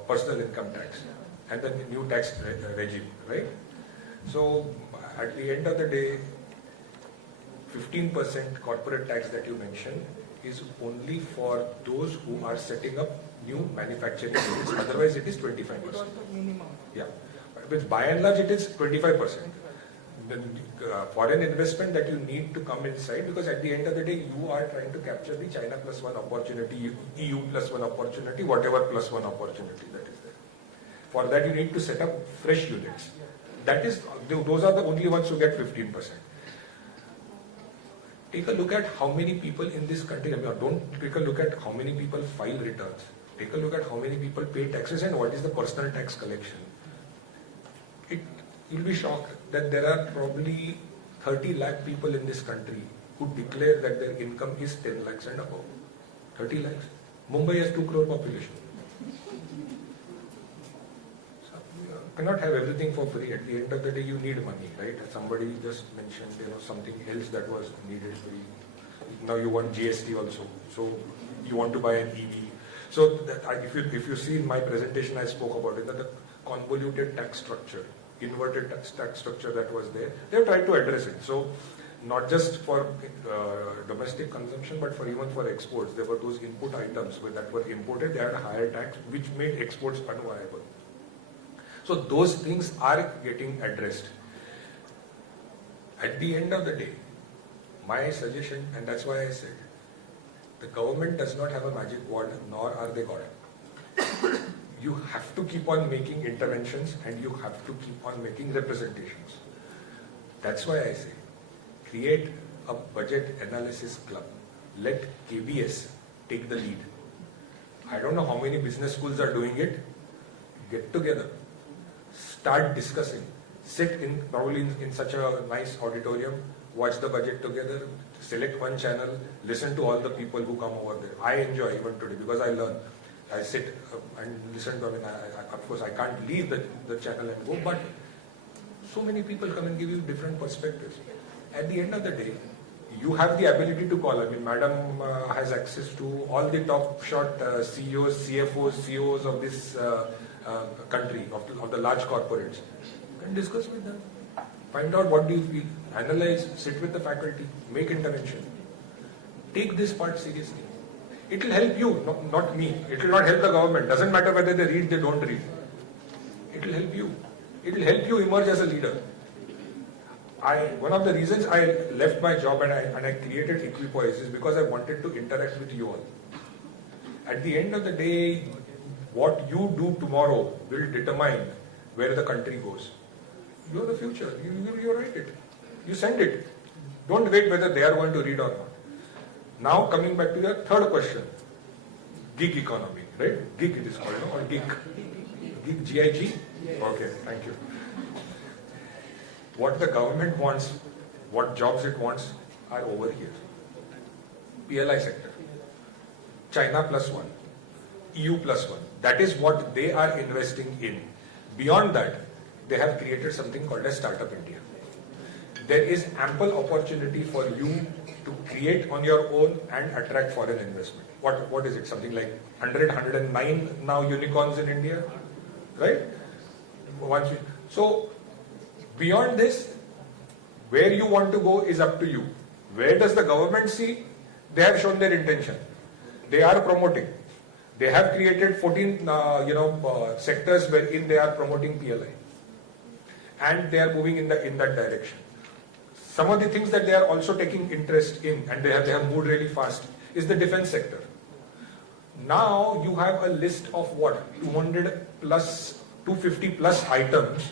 personal income tax and the new tax regime, right? So, at the end of the day, 15% corporate tax that you mentioned is only for those who are setting up new manufacturing units. Otherwise, it is 25%. It was the minimum. Yeah. But by and large, it is 25%. The foreign investment that you need to come inside, because at the end of the day, you are trying to capture the China plus one opportunity, EU plus one opportunity, whatever plus one opportunity that is there. For that, you need to set up fresh units. That is, those are the only ones who get 15%. Take a look at how many people in this country, don't take a look at how many people file returns. Take a look at how many people pay taxes and what is the personal tax collection. You'll be shocked that there are probably 30 lakh people in this country who declare that their income is 10 lakhs and above. 30 lakhs. Mumbai has 2 crore population. cannot have everything for free. At the end of the day, you need money, right? Somebody just mentioned, something else that was needed free. Now you want GST also, so you want to buy an EV. So if you see in my presentation, I spoke about it, that the convoluted tax structure, inverted tax structure that was there, they have tried to address it. So not just for domestic consumption, but even for exports, there were those input items that were imported, they had a higher tax, which made exports unviable. So those things are getting addressed. At the end of the day, my suggestion, and that's why I said, the government does not have a magic wand, nor are they God. You have to keep on making interventions and you have to keep on making representations. That's why I say, create a budget analysis club. Let KBS take the lead. I don't know how many business schools are doing it. Get together. Start discussing. Sit in probably in such a nice auditorium. Watch the budget together. Select one channel. Listen to all the people who come over there. I enjoy even today because I learn. I sit and listen to. Of course, I can't leave the channel and go, but so many people come and give you different perspectives. At the end of the day, you have the ability to call. Madam has access to all the top shot CEOs, CFOs, CEOs of this country, of the large corporates. You can discuss with them. Find out what do you feel. Analyze, sit with the faculty, make intervention. Take this part seriously. It will help you, not me. It will not help the government. Doesn't matter whether they read, they don't read. It will help you. It will help you emerge as a leader. One of the reasons I left my job and I created Equipoise is because I wanted to interact with you all. At the end of the day, what you do tomorrow will determine where the country goes. You are the future. You write it. You send it. Don't wait whether they are going to read or not. Now coming back to your third question. Gig economy, right? Gig it is called, or gig? Gig, G-I-G? Okay, thank you. What the government wants, what jobs it wants are over here. PLI sector. China +1. EU +1. That is what they are investing in. Beyond that, they have created something called as Startup India. There is ample opportunity for you to create on your own and attract foreign investment. What is it? Something like 100, 109 now unicorns in India, right? So beyond this, where you want to go is up to you. Where does the government see? They have shown their intention. They are promoting. They have created 14 sectors wherein they are promoting PLI. And they are moving in that direction. Some of the things that they are also taking interest in, and they have moved really fast, is the defense sector. Now you have a list of 250 plus items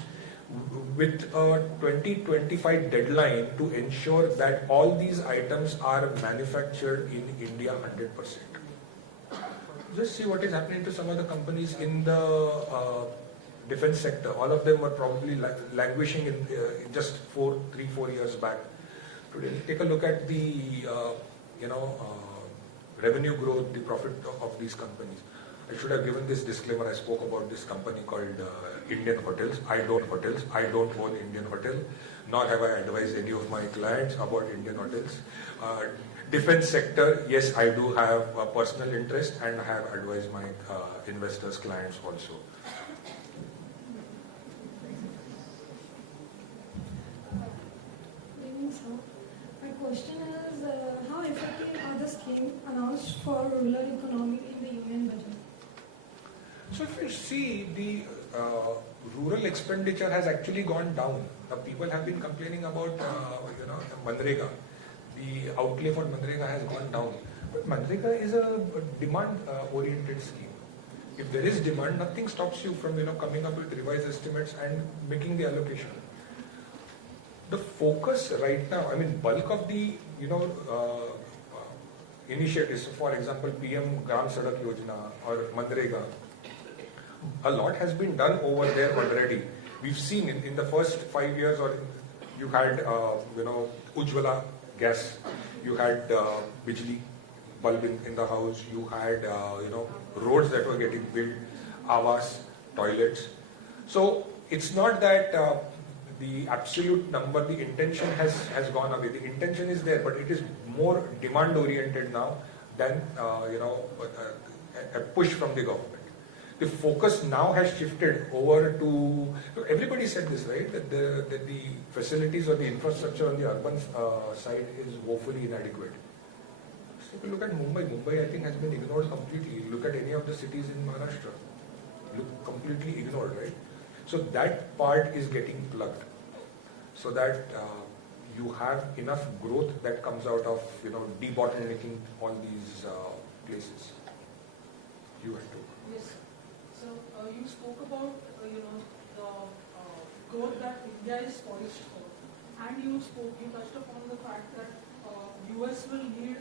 with a 2025 deadline to ensure that all these items are manufactured in India 100%. Just see what is happening to some of the companies in the defense sector. All of them were probably languishing in just 3-4 years back. Today, take a look at the revenue growth, the profit of these companies. I should have given this disclaimer. I spoke about this company called Indian Hotels. I don't own Indian Hotel, nor have I advised any of my clients about Indian hotels. Defense sector, yes, I do have a personal interest and have advised my investors, clients also. My question is, how effective are the schemes announced for rural economy in the union budget? So if you see, the rural expenditure has actually gone down. Now people have been complaining about, Manrega. The outlay for Manrega has gone down. But Manrega is a demand-oriented scheme. If there is demand, nothing stops you from, coming up with revised estimates and making the allocation. The focus right now, bulk of the, initiatives, for example, PM Gram Sadak Yojana or Manrega, a lot has been done over there already. We've seen in the first 5 years, or you had, Ujjwala gas, you had Bijli bulb in the house, you had, roads that were getting built, Awas, toilets. So it's not that the absolute number, the intention has gone away. The intention is there, but it is more demand oriented now than a push from the government. The focus now has shifted over to, everybody said this, right, that the facilities or the infrastructure on the urban side is woefully inadequate. So if you look at Mumbai, I think has been ignored completely. Look at any of the cities in Maharashtra, look completely ignored, right? So that part is getting plugged, so that you have enough growth that comes out of debottlenecking all these places. You have to. Yes. So you spoke about the growth that India is poised for, and you touched upon the fact that US will need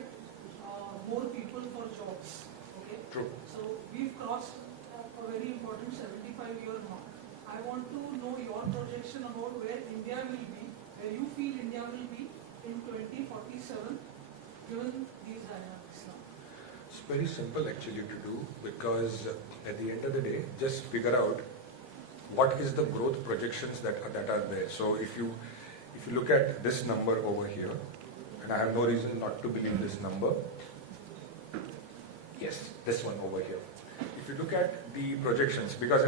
more people for jobs. Okay. True. So we've crossed a very important 75-year mark. I want to know your projection about where India will be, where you feel India will be in 2047, given these dynamics now. It's very simple actually to do, because at the end of the day, just figure out what is the growth projections that are there. So if you look at this number over here, and I have no reason not to believe this number. Yes, this one over here. If you look at the projections, because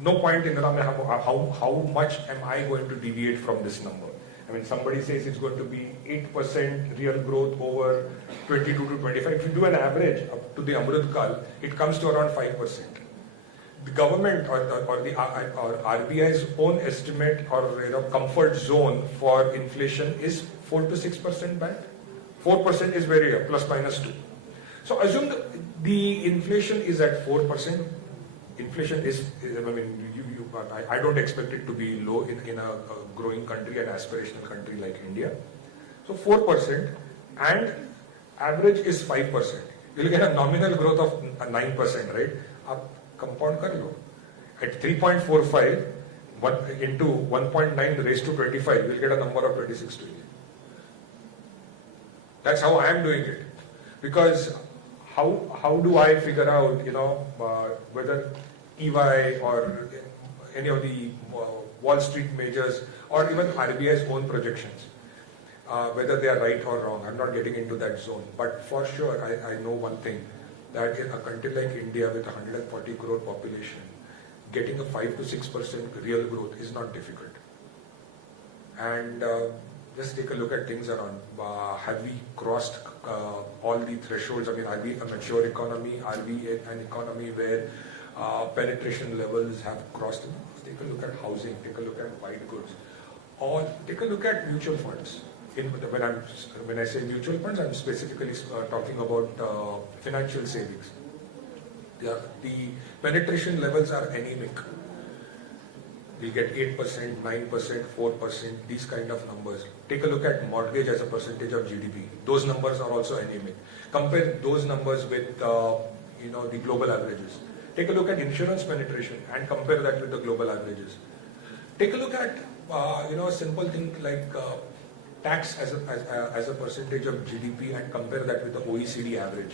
no point in how much am I going to deviate from this number? I mean, somebody says it's going to be 8% real growth over 22 to 25. If you do an average up to the Amrut Kal, it comes to around 5%. The government or RBI's own estimate or comfort zone for inflation is 4 to 6% band. 4% is very plus minus 2. So assume the inflation is at 4%. Inflation is, I don't expect it to be low in a growing country, an aspirational country like India. So 4% and average is 5%. You'll get a nominal growth of 9%, right? Up compound kar lo. At 3.45 into 1.9 raised to 25, you'll get a number of 26 trillion. That's how I am doing it. Because how do I figure out, whether EY or any of the Wall Street majors or even RBI's own projections, whether they are right or wrong. I'm not getting into that zone. But for sure, I know one thing, that in a country like India with 140 crore population, getting a 5 to 6% real growth is not difficult. And just take a look at things around. Have we crossed all the thresholds? I mean, are we a mature economy? Are we an economy where penetration levels have crossed? Take a look at housing, take a look at white goods, or take a look at mutual funds. When I say mutual funds, I'm specifically talking about financial savings. The penetration levels are anemic. We get 8%, 9%, 4%, these kind of numbers. Take a look at mortgage as a percentage of GDP. Those numbers are also anemic. Compare those numbers with the global averages. Take a look at insurance penetration and compare that with the global averages. Take a look at a simple thing like tax as a percentage of GDP and compare that with the OECD average.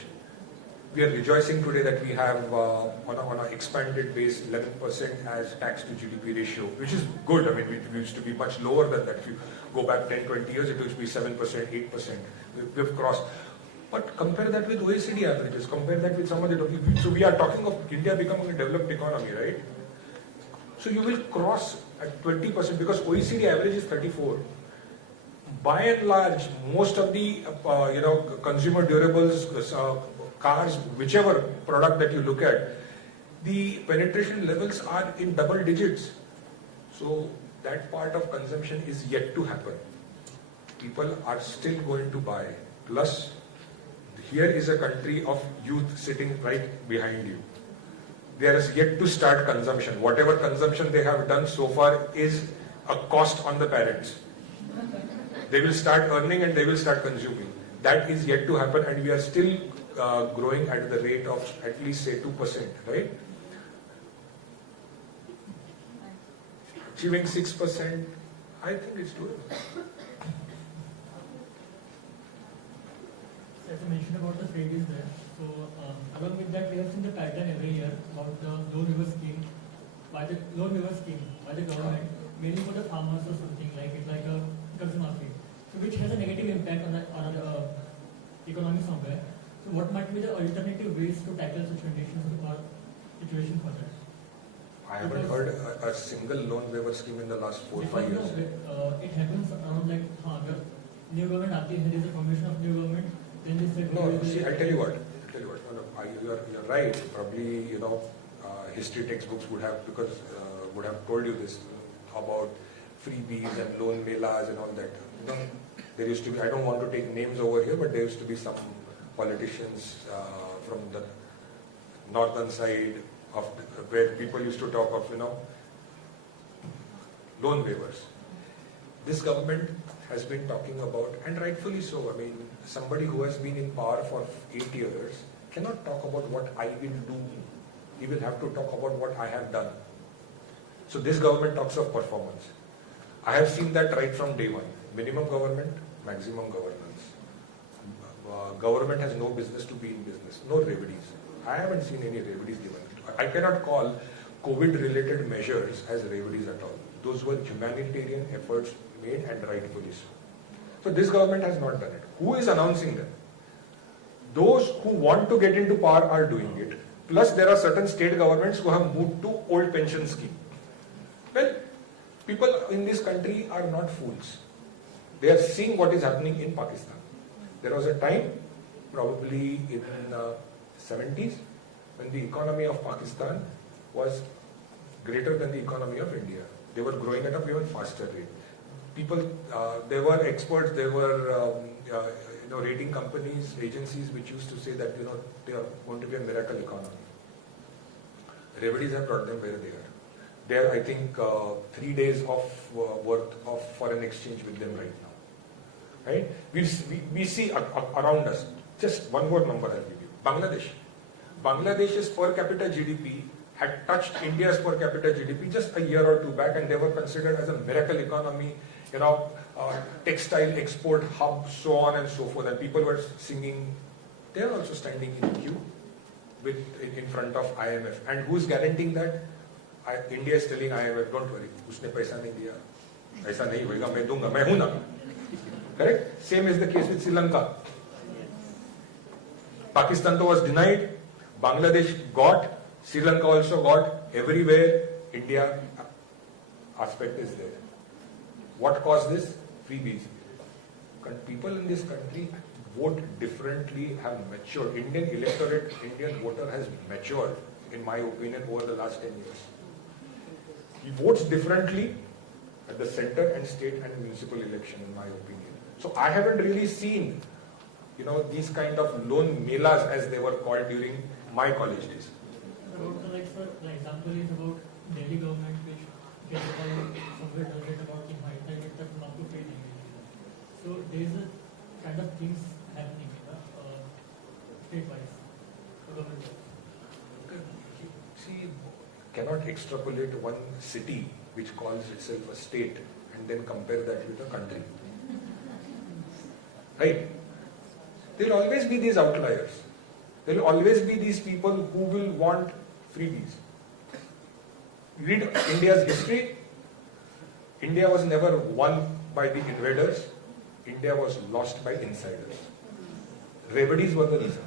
We are rejoicing today that we have on an expanded base 11% as tax to GDP ratio, which is good. I mean, it used to be much lower than that. If you go back 10, 20 years, it used to be 7%, 8%. We've crossed. But compare that with OECD averages, compare that with some of the developed. So we are talking of India becoming a developed economy, right? So you will cross at 20% because OECD average is 34. By and large, most of the consumer durables, cars, whichever product that you look at, the penetration levels are in double digits. So that part of consumption is yet to happen. People are still going to buy. Plus, here is a country of youth sitting right behind you. There is yet to start consumption. Whatever consumption they have done so far is a cost on the parents. They will start earning and they will start consuming. That is yet to happen, and we are still growing at the rate of at least say 2%, right? Achieving 6%, I think it's doable. As I mentioned about the freight is there. So along with that, we have seen the pattern every year about the low river scheme by the loan waiver scheme by the government, mainly for the farmers or something like it, like a consumer fee, so which has a negative impact on the economy somewhere. So what might be the alternative ways to tackle such conditions or situation for that? I haven't heard a single loan waiver scheme in the last 4 or 5 years. It happens around like new government aati hai, there is a formation of new government, then they said No, see, I'll tell you what. You're right. Probably, history textbooks would have told you this about freebies and loan melas and all that. There used to be, I don't want to take names over here, but there used to be some politicians from the northern side of where people used to talk of, loan waivers. This government has been talking about, and rightfully so, I mean, somebody who has been in power for 8 years cannot talk about what I will do. He will have to talk about what I have done. So this government talks of performance. I have seen that right from day one. Minimum government, maximum governance. Government has no business to be in business. No remedies. I haven't seen any remedies given. I cannot call COVID-related measures as remedies at all. Those were humanitarian efforts made, and rightfully so. So this government has not done it. Who is announcing them? Those who want to get into power are doing it. Plus there are certain state governments who have moved to old pension scheme. Well, people in this country are not fools. They are seeing what is happening in Pakistan. There was a time, probably in the 70s, when the economy of Pakistan was greater than the economy of India. They were growing at a even faster rate. People, there were experts, there were rating companies, agencies which used to say that they are going to be a miracle economy. Remedies have brought them where they are. They are, I think, 3 days of worth of foreign exchange with them right now. Right? We see around us. Just one more number I'll give you. Bangladesh. Bangladesh's per capita GDP had touched India's per capita GDP just a year or two back, and they were considered as a miracle economy, textile export hub, so on and so forth. And people were singing. They are also standing in queue in front of IMF. And who's guaranteeing that? India is telling IMF, don't worry, उसने पैसा नहीं दिया, ऐसा नहीं होगा, मैं दूंगा, मैं हूं ना. Correct? Same is the case with Sri Lanka. Pakistan was denied, Bangladesh got, Sri Lanka also got. Everywhere India aspect is there. What caused this? Freebies. People in this country vote differently, have matured. Indian electorate, Indian voter has matured, in my opinion, over the last 10 years. He votes differently at the center and state and municipal election, in my opinion. So I haven't really seen, these kind of loan melas as they were called during my college days. The example is about Delhi government, which gets somewhere does it about the high time it does not to pay the. So there is a kind of things happening state-wise. See, cannot extrapolate one city which calls itself a state and then compare that with a country. Right? There will always be these outliers. There will always be these people who will want freebies. Read India's history. India was never won by the invaders. India was lost by insiders. Remedies were the reason.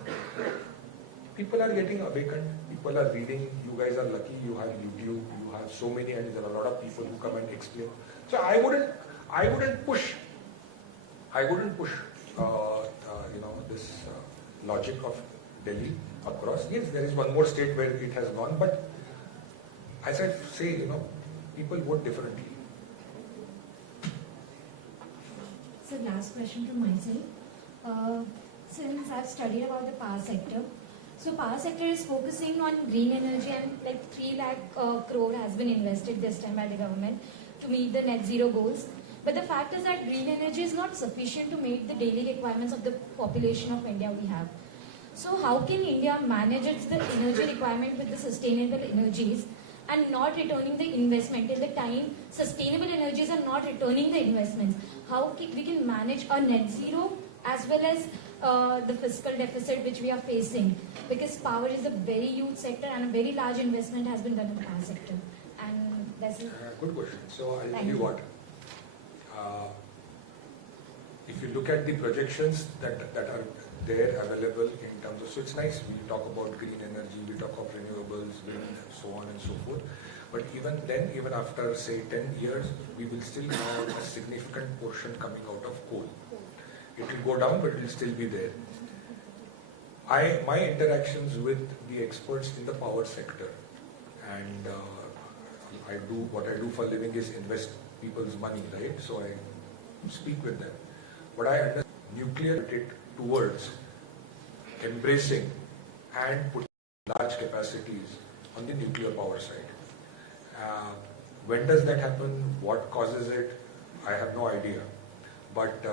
People are getting awakened. People are reading. You guys are lucky. You have YouTube. You have so many, and there are a lot of people who come and explain. So I wouldn't push. This logic of Delhi across. Yes, there is one more state where it has gone, but as I say, people vote differently. So last question from my side. Since I've studied about the power sector, so power sector is focusing on green energy, and like 3 lakh crore has been invested this time by the government to meet the net zero goals. But the fact is that green energy is not sufficient to meet the daily requirements of the population of India we have. So how can India manage its the energy requirement with the sustainable energies and not returning the investment till the time sustainable energies are not returning the investments? How we can manage a net zero as well as the fiscal deficit which we are facing, because power is a very huge sector and a very large investment has been done in the power sector. That's it. Good question. So I'll Thank tell you you. what. If you look at the projections that are there available in terms of, so it's nice, we talk about green energy, we talk of renewables, wind, so on and so forth. But even then, even after say 10 years, we will still have a significant portion coming out of coal. It will go down, but it will still be there. My interactions with the experts in the power sector, and what I do for a living is invest people's money, right? So I speak with them. But I understand nuclear towards embracing and putting large capacities on the nuclear power side. When does that happen? What causes it? I have no idea. But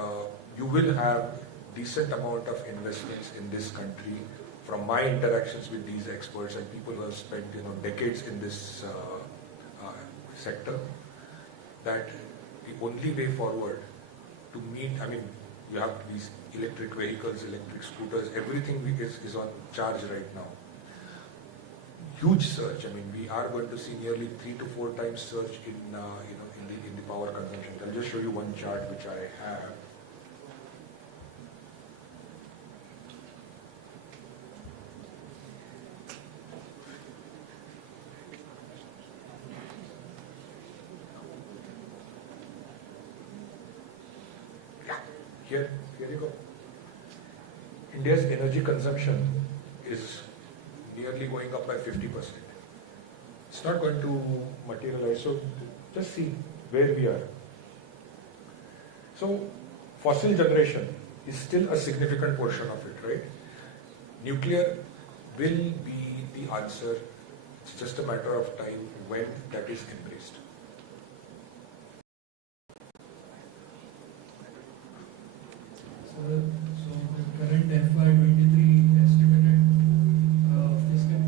you will have decent amount of investments in this country from my interactions with these experts and people who have spent decades in this sector, that the only way forward to meet, I mean, you have these electric vehicles, electric scooters, everything is on charge right now. Huge surge. I mean, we are going to see nearly 3 to 4 times surge in the power consumption. I'll just show you one chart which I have. Here you go. India's energy consumption is nearly going up by 50%. It's not going to materialize. So just see where we are. So fossil generation is still a significant portion of it, right? Nuclear will be the answer. It's just a matter of time when that is embraced. So the current FY23 estimated fiscal.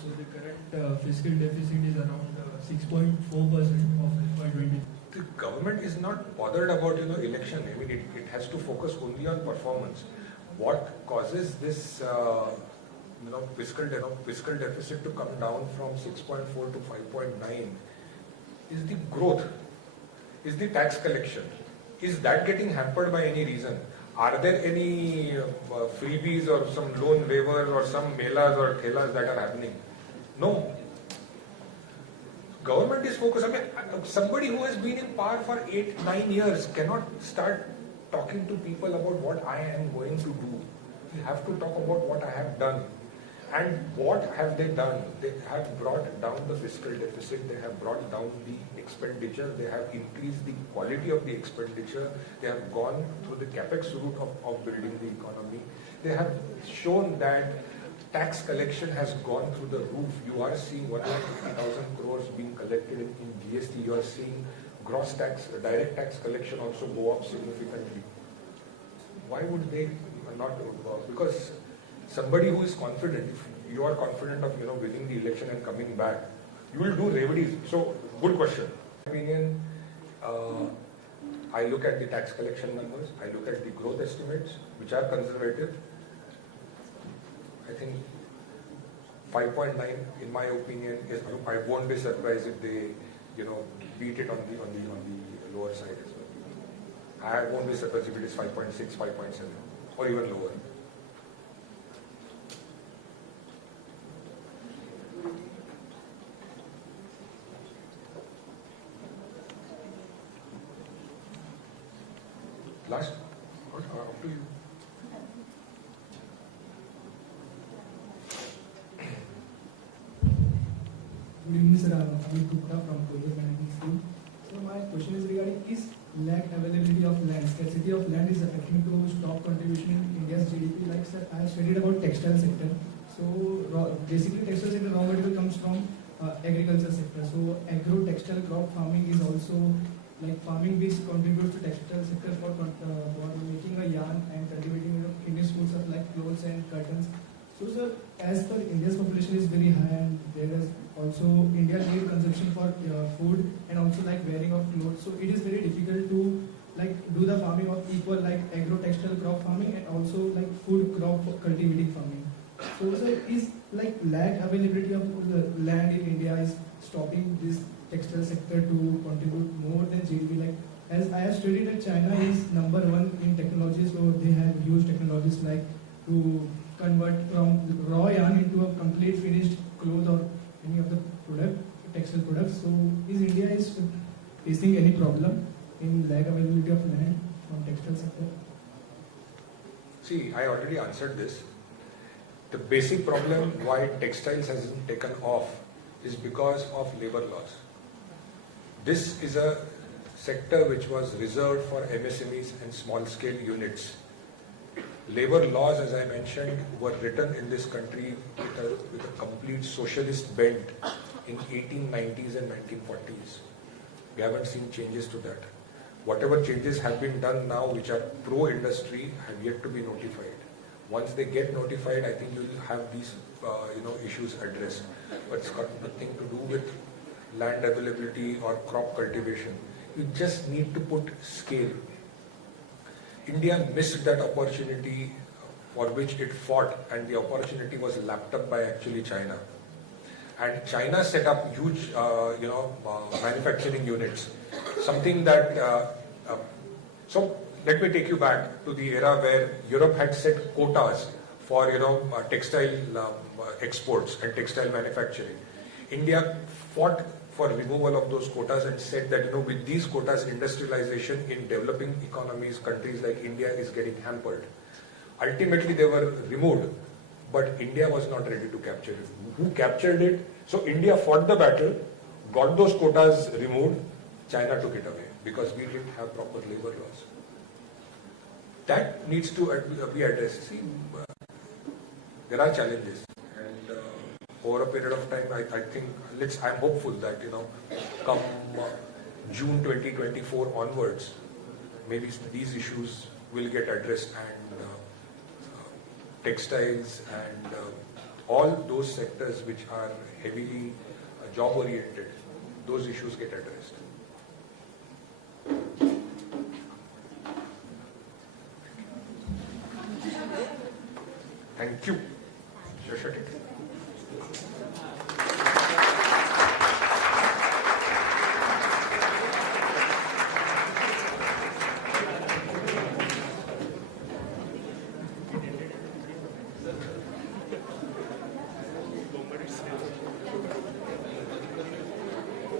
So the current fiscal deficit is around 6.4% of FY23. The government is not bothered about election. I mean, it has to focus only on performance. What causes this fiscal deficit to come down from 6.4 to 5.9 is the growth, is the tax collection. Is that getting hampered by any reason? Are there any freebies or some loan waivers or some melas or thelas that are happening? No. Government is focused. I mean, somebody who has been in power for 8-9 years cannot start talking to people about what I am going to do. You have to talk about what I have done. And what have they done? They have brought down the fiscal deficit, they have brought down the expenditure, they have increased the quality of the expenditure, they have gone through the capex route of building the economy. They have shown that tax collection has gone through the roof. You are seeing 150,000 crores being collected in GST. You are seeing gross tax, direct tax collection also go up significantly. Why would they not? Because somebody who is confident, if you are confident of winning the election and coming back, you will do remedies. So, good question. In my opinion, I look at the tax collection numbers, I look at the growth estimates, which are conservative. I think 5.9, in my opinion, is. I won't be surprised if they, beat it on the lower side as well. I won't be surprised if it is 5.6, 5.7, or even lower. Last, up to you. Good evening, sir. I'm Amit Gupta from Kohinoor Buisness. So my question is regarding is lack availability of land, scarcity of land is affecting to stock contribution in India's GDP. Like sir, I have studied about textile sector. So basically textile sector raw material comes from agriculture sector. So agro-textile crop farming is also like farming which contributes to textile sector for making a yarn and cultivating finished goods like clothes and curtains. So sir, as per India's population is very high and there is also India need consumption for food and also like wearing of clothes. So it is very difficult to like do the farming of equal like agro-textile crop farming and also like food crop cultivating farming. So, sir, is like lack availability of the land in India is stopping this textile sector to contribute more than GDP? Like, as I have studied that China is #1 in technology, so they have used technologies like to convert from raw yarn into a complete finished cloth or any of the textile products. So, is India is facing any problem in lack availability of land from textile sector? See, I already answered this. The basic problem why textiles hasn't taken off is because of labor laws. This is a sector which was reserved for MSMEs and small scale units. Labor laws, as I mentioned, were written in this country with a complete socialist bent in 1890s and 1940s. We haven't seen changes to that. Whatever changes have been done now which are pro-industry have yet to be notified. Once they get notified, I think you'll have these issues addressed. But it's got nothing to do with land availability or crop cultivation. You just need to put scale. India missed that opportunity for which it fought, and the opportunity was lapped up by actually China. And China set up huge, manufacturing units. Something that, so let me take you back to the era where Europe had set quotas for, textile exports and textile manufacturing. India fought for removal of those quotas and said that, with these quotas, industrialization in developing economies, countries like India is getting hampered. Ultimately, they were removed, but India was not ready to capture it. Who captured it? So India fought the battle, got those quotas removed, China took it away because we didn't have proper labor laws. That needs to be addressed. See, there are challenges, and over a period of time, I think I'm hopeful that come June 2024 onwards, maybe these issues will get addressed, and textiles and all those sectors which are heavily job oriented, those issues get addressed. Thank you. Shut it.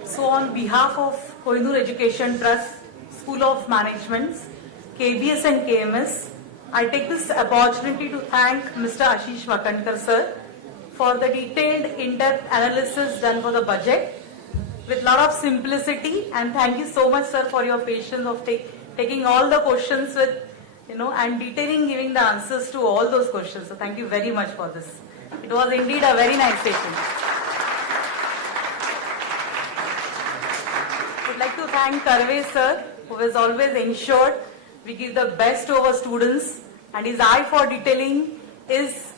So on behalf of Kohinoor Education Trust, School of Management, KBS and KMS, I take this opportunity to thank Mr. Ashish Vakankar sir for the detailed in-depth analysis done for the budget with a lot of simplicity, and thank you so much sir for your patience of taking all the questions with, and detailing giving the answers to all those questions. So thank you very much for this. It was indeed a very nice session. I would like to thank Karve sir, who has always ensured we give the best to our students, and his eye for detailing is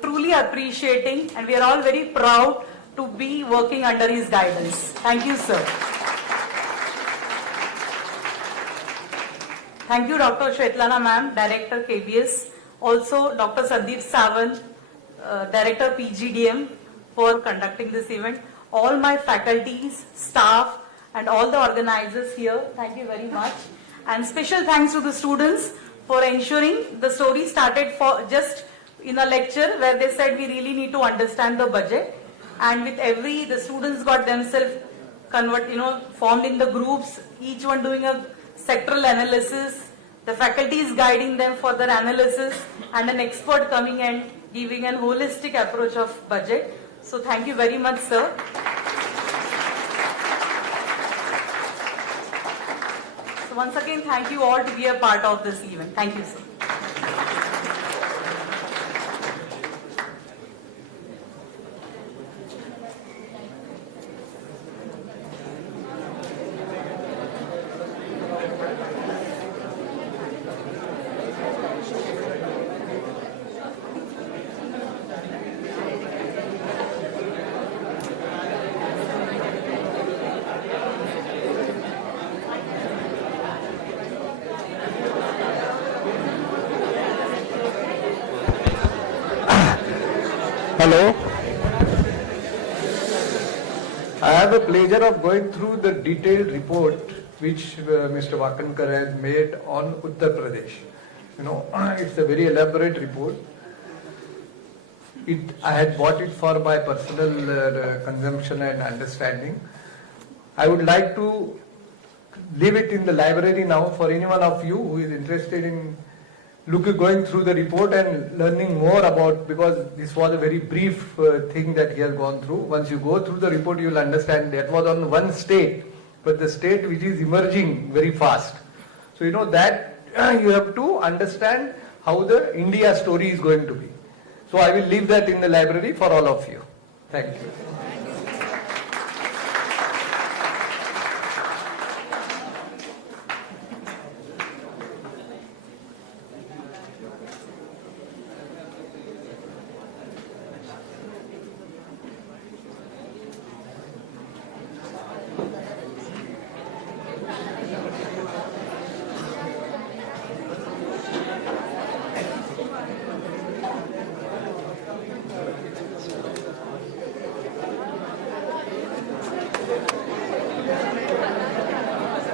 truly appreciating, and we are all very proud to be working under his guidance. Thank you, sir. Thank you, Dr. Shwetlana ma'am, Director KBS, also Dr. Sandeep Sawant, Director PGDM, for conducting this event. All my faculties, staff, and all the organizers here, thank you very much. And special thanks to the students for ensuring the story started for just in a lecture where they said we really need to understand the budget. And with the students got themselves formed in the groups, each one doing a sectoral analysis. The faculty is guiding them for their analysis, and an expert coming and giving a holistic approach of budget. So thank you very much, sir. Once again, thank you all to be a part of this event. Thank you, sir. Hello. I have the pleasure of going through the detailed report which Mr. Wakankar has made on Uttar Pradesh. You know, it's a very elaborate report. I had bought it for my personal consumption and understanding. I would like to leave it in the library now for any one of you who is interested in going through the report and learning more about, because this was a very brief thing that he has gone through. Once you go through the report, you will understand that was on one state, but the state which is emerging very fast. So you know that you have to understand how the India story is going to be. So I will leave that in the library for all of you. Thank you.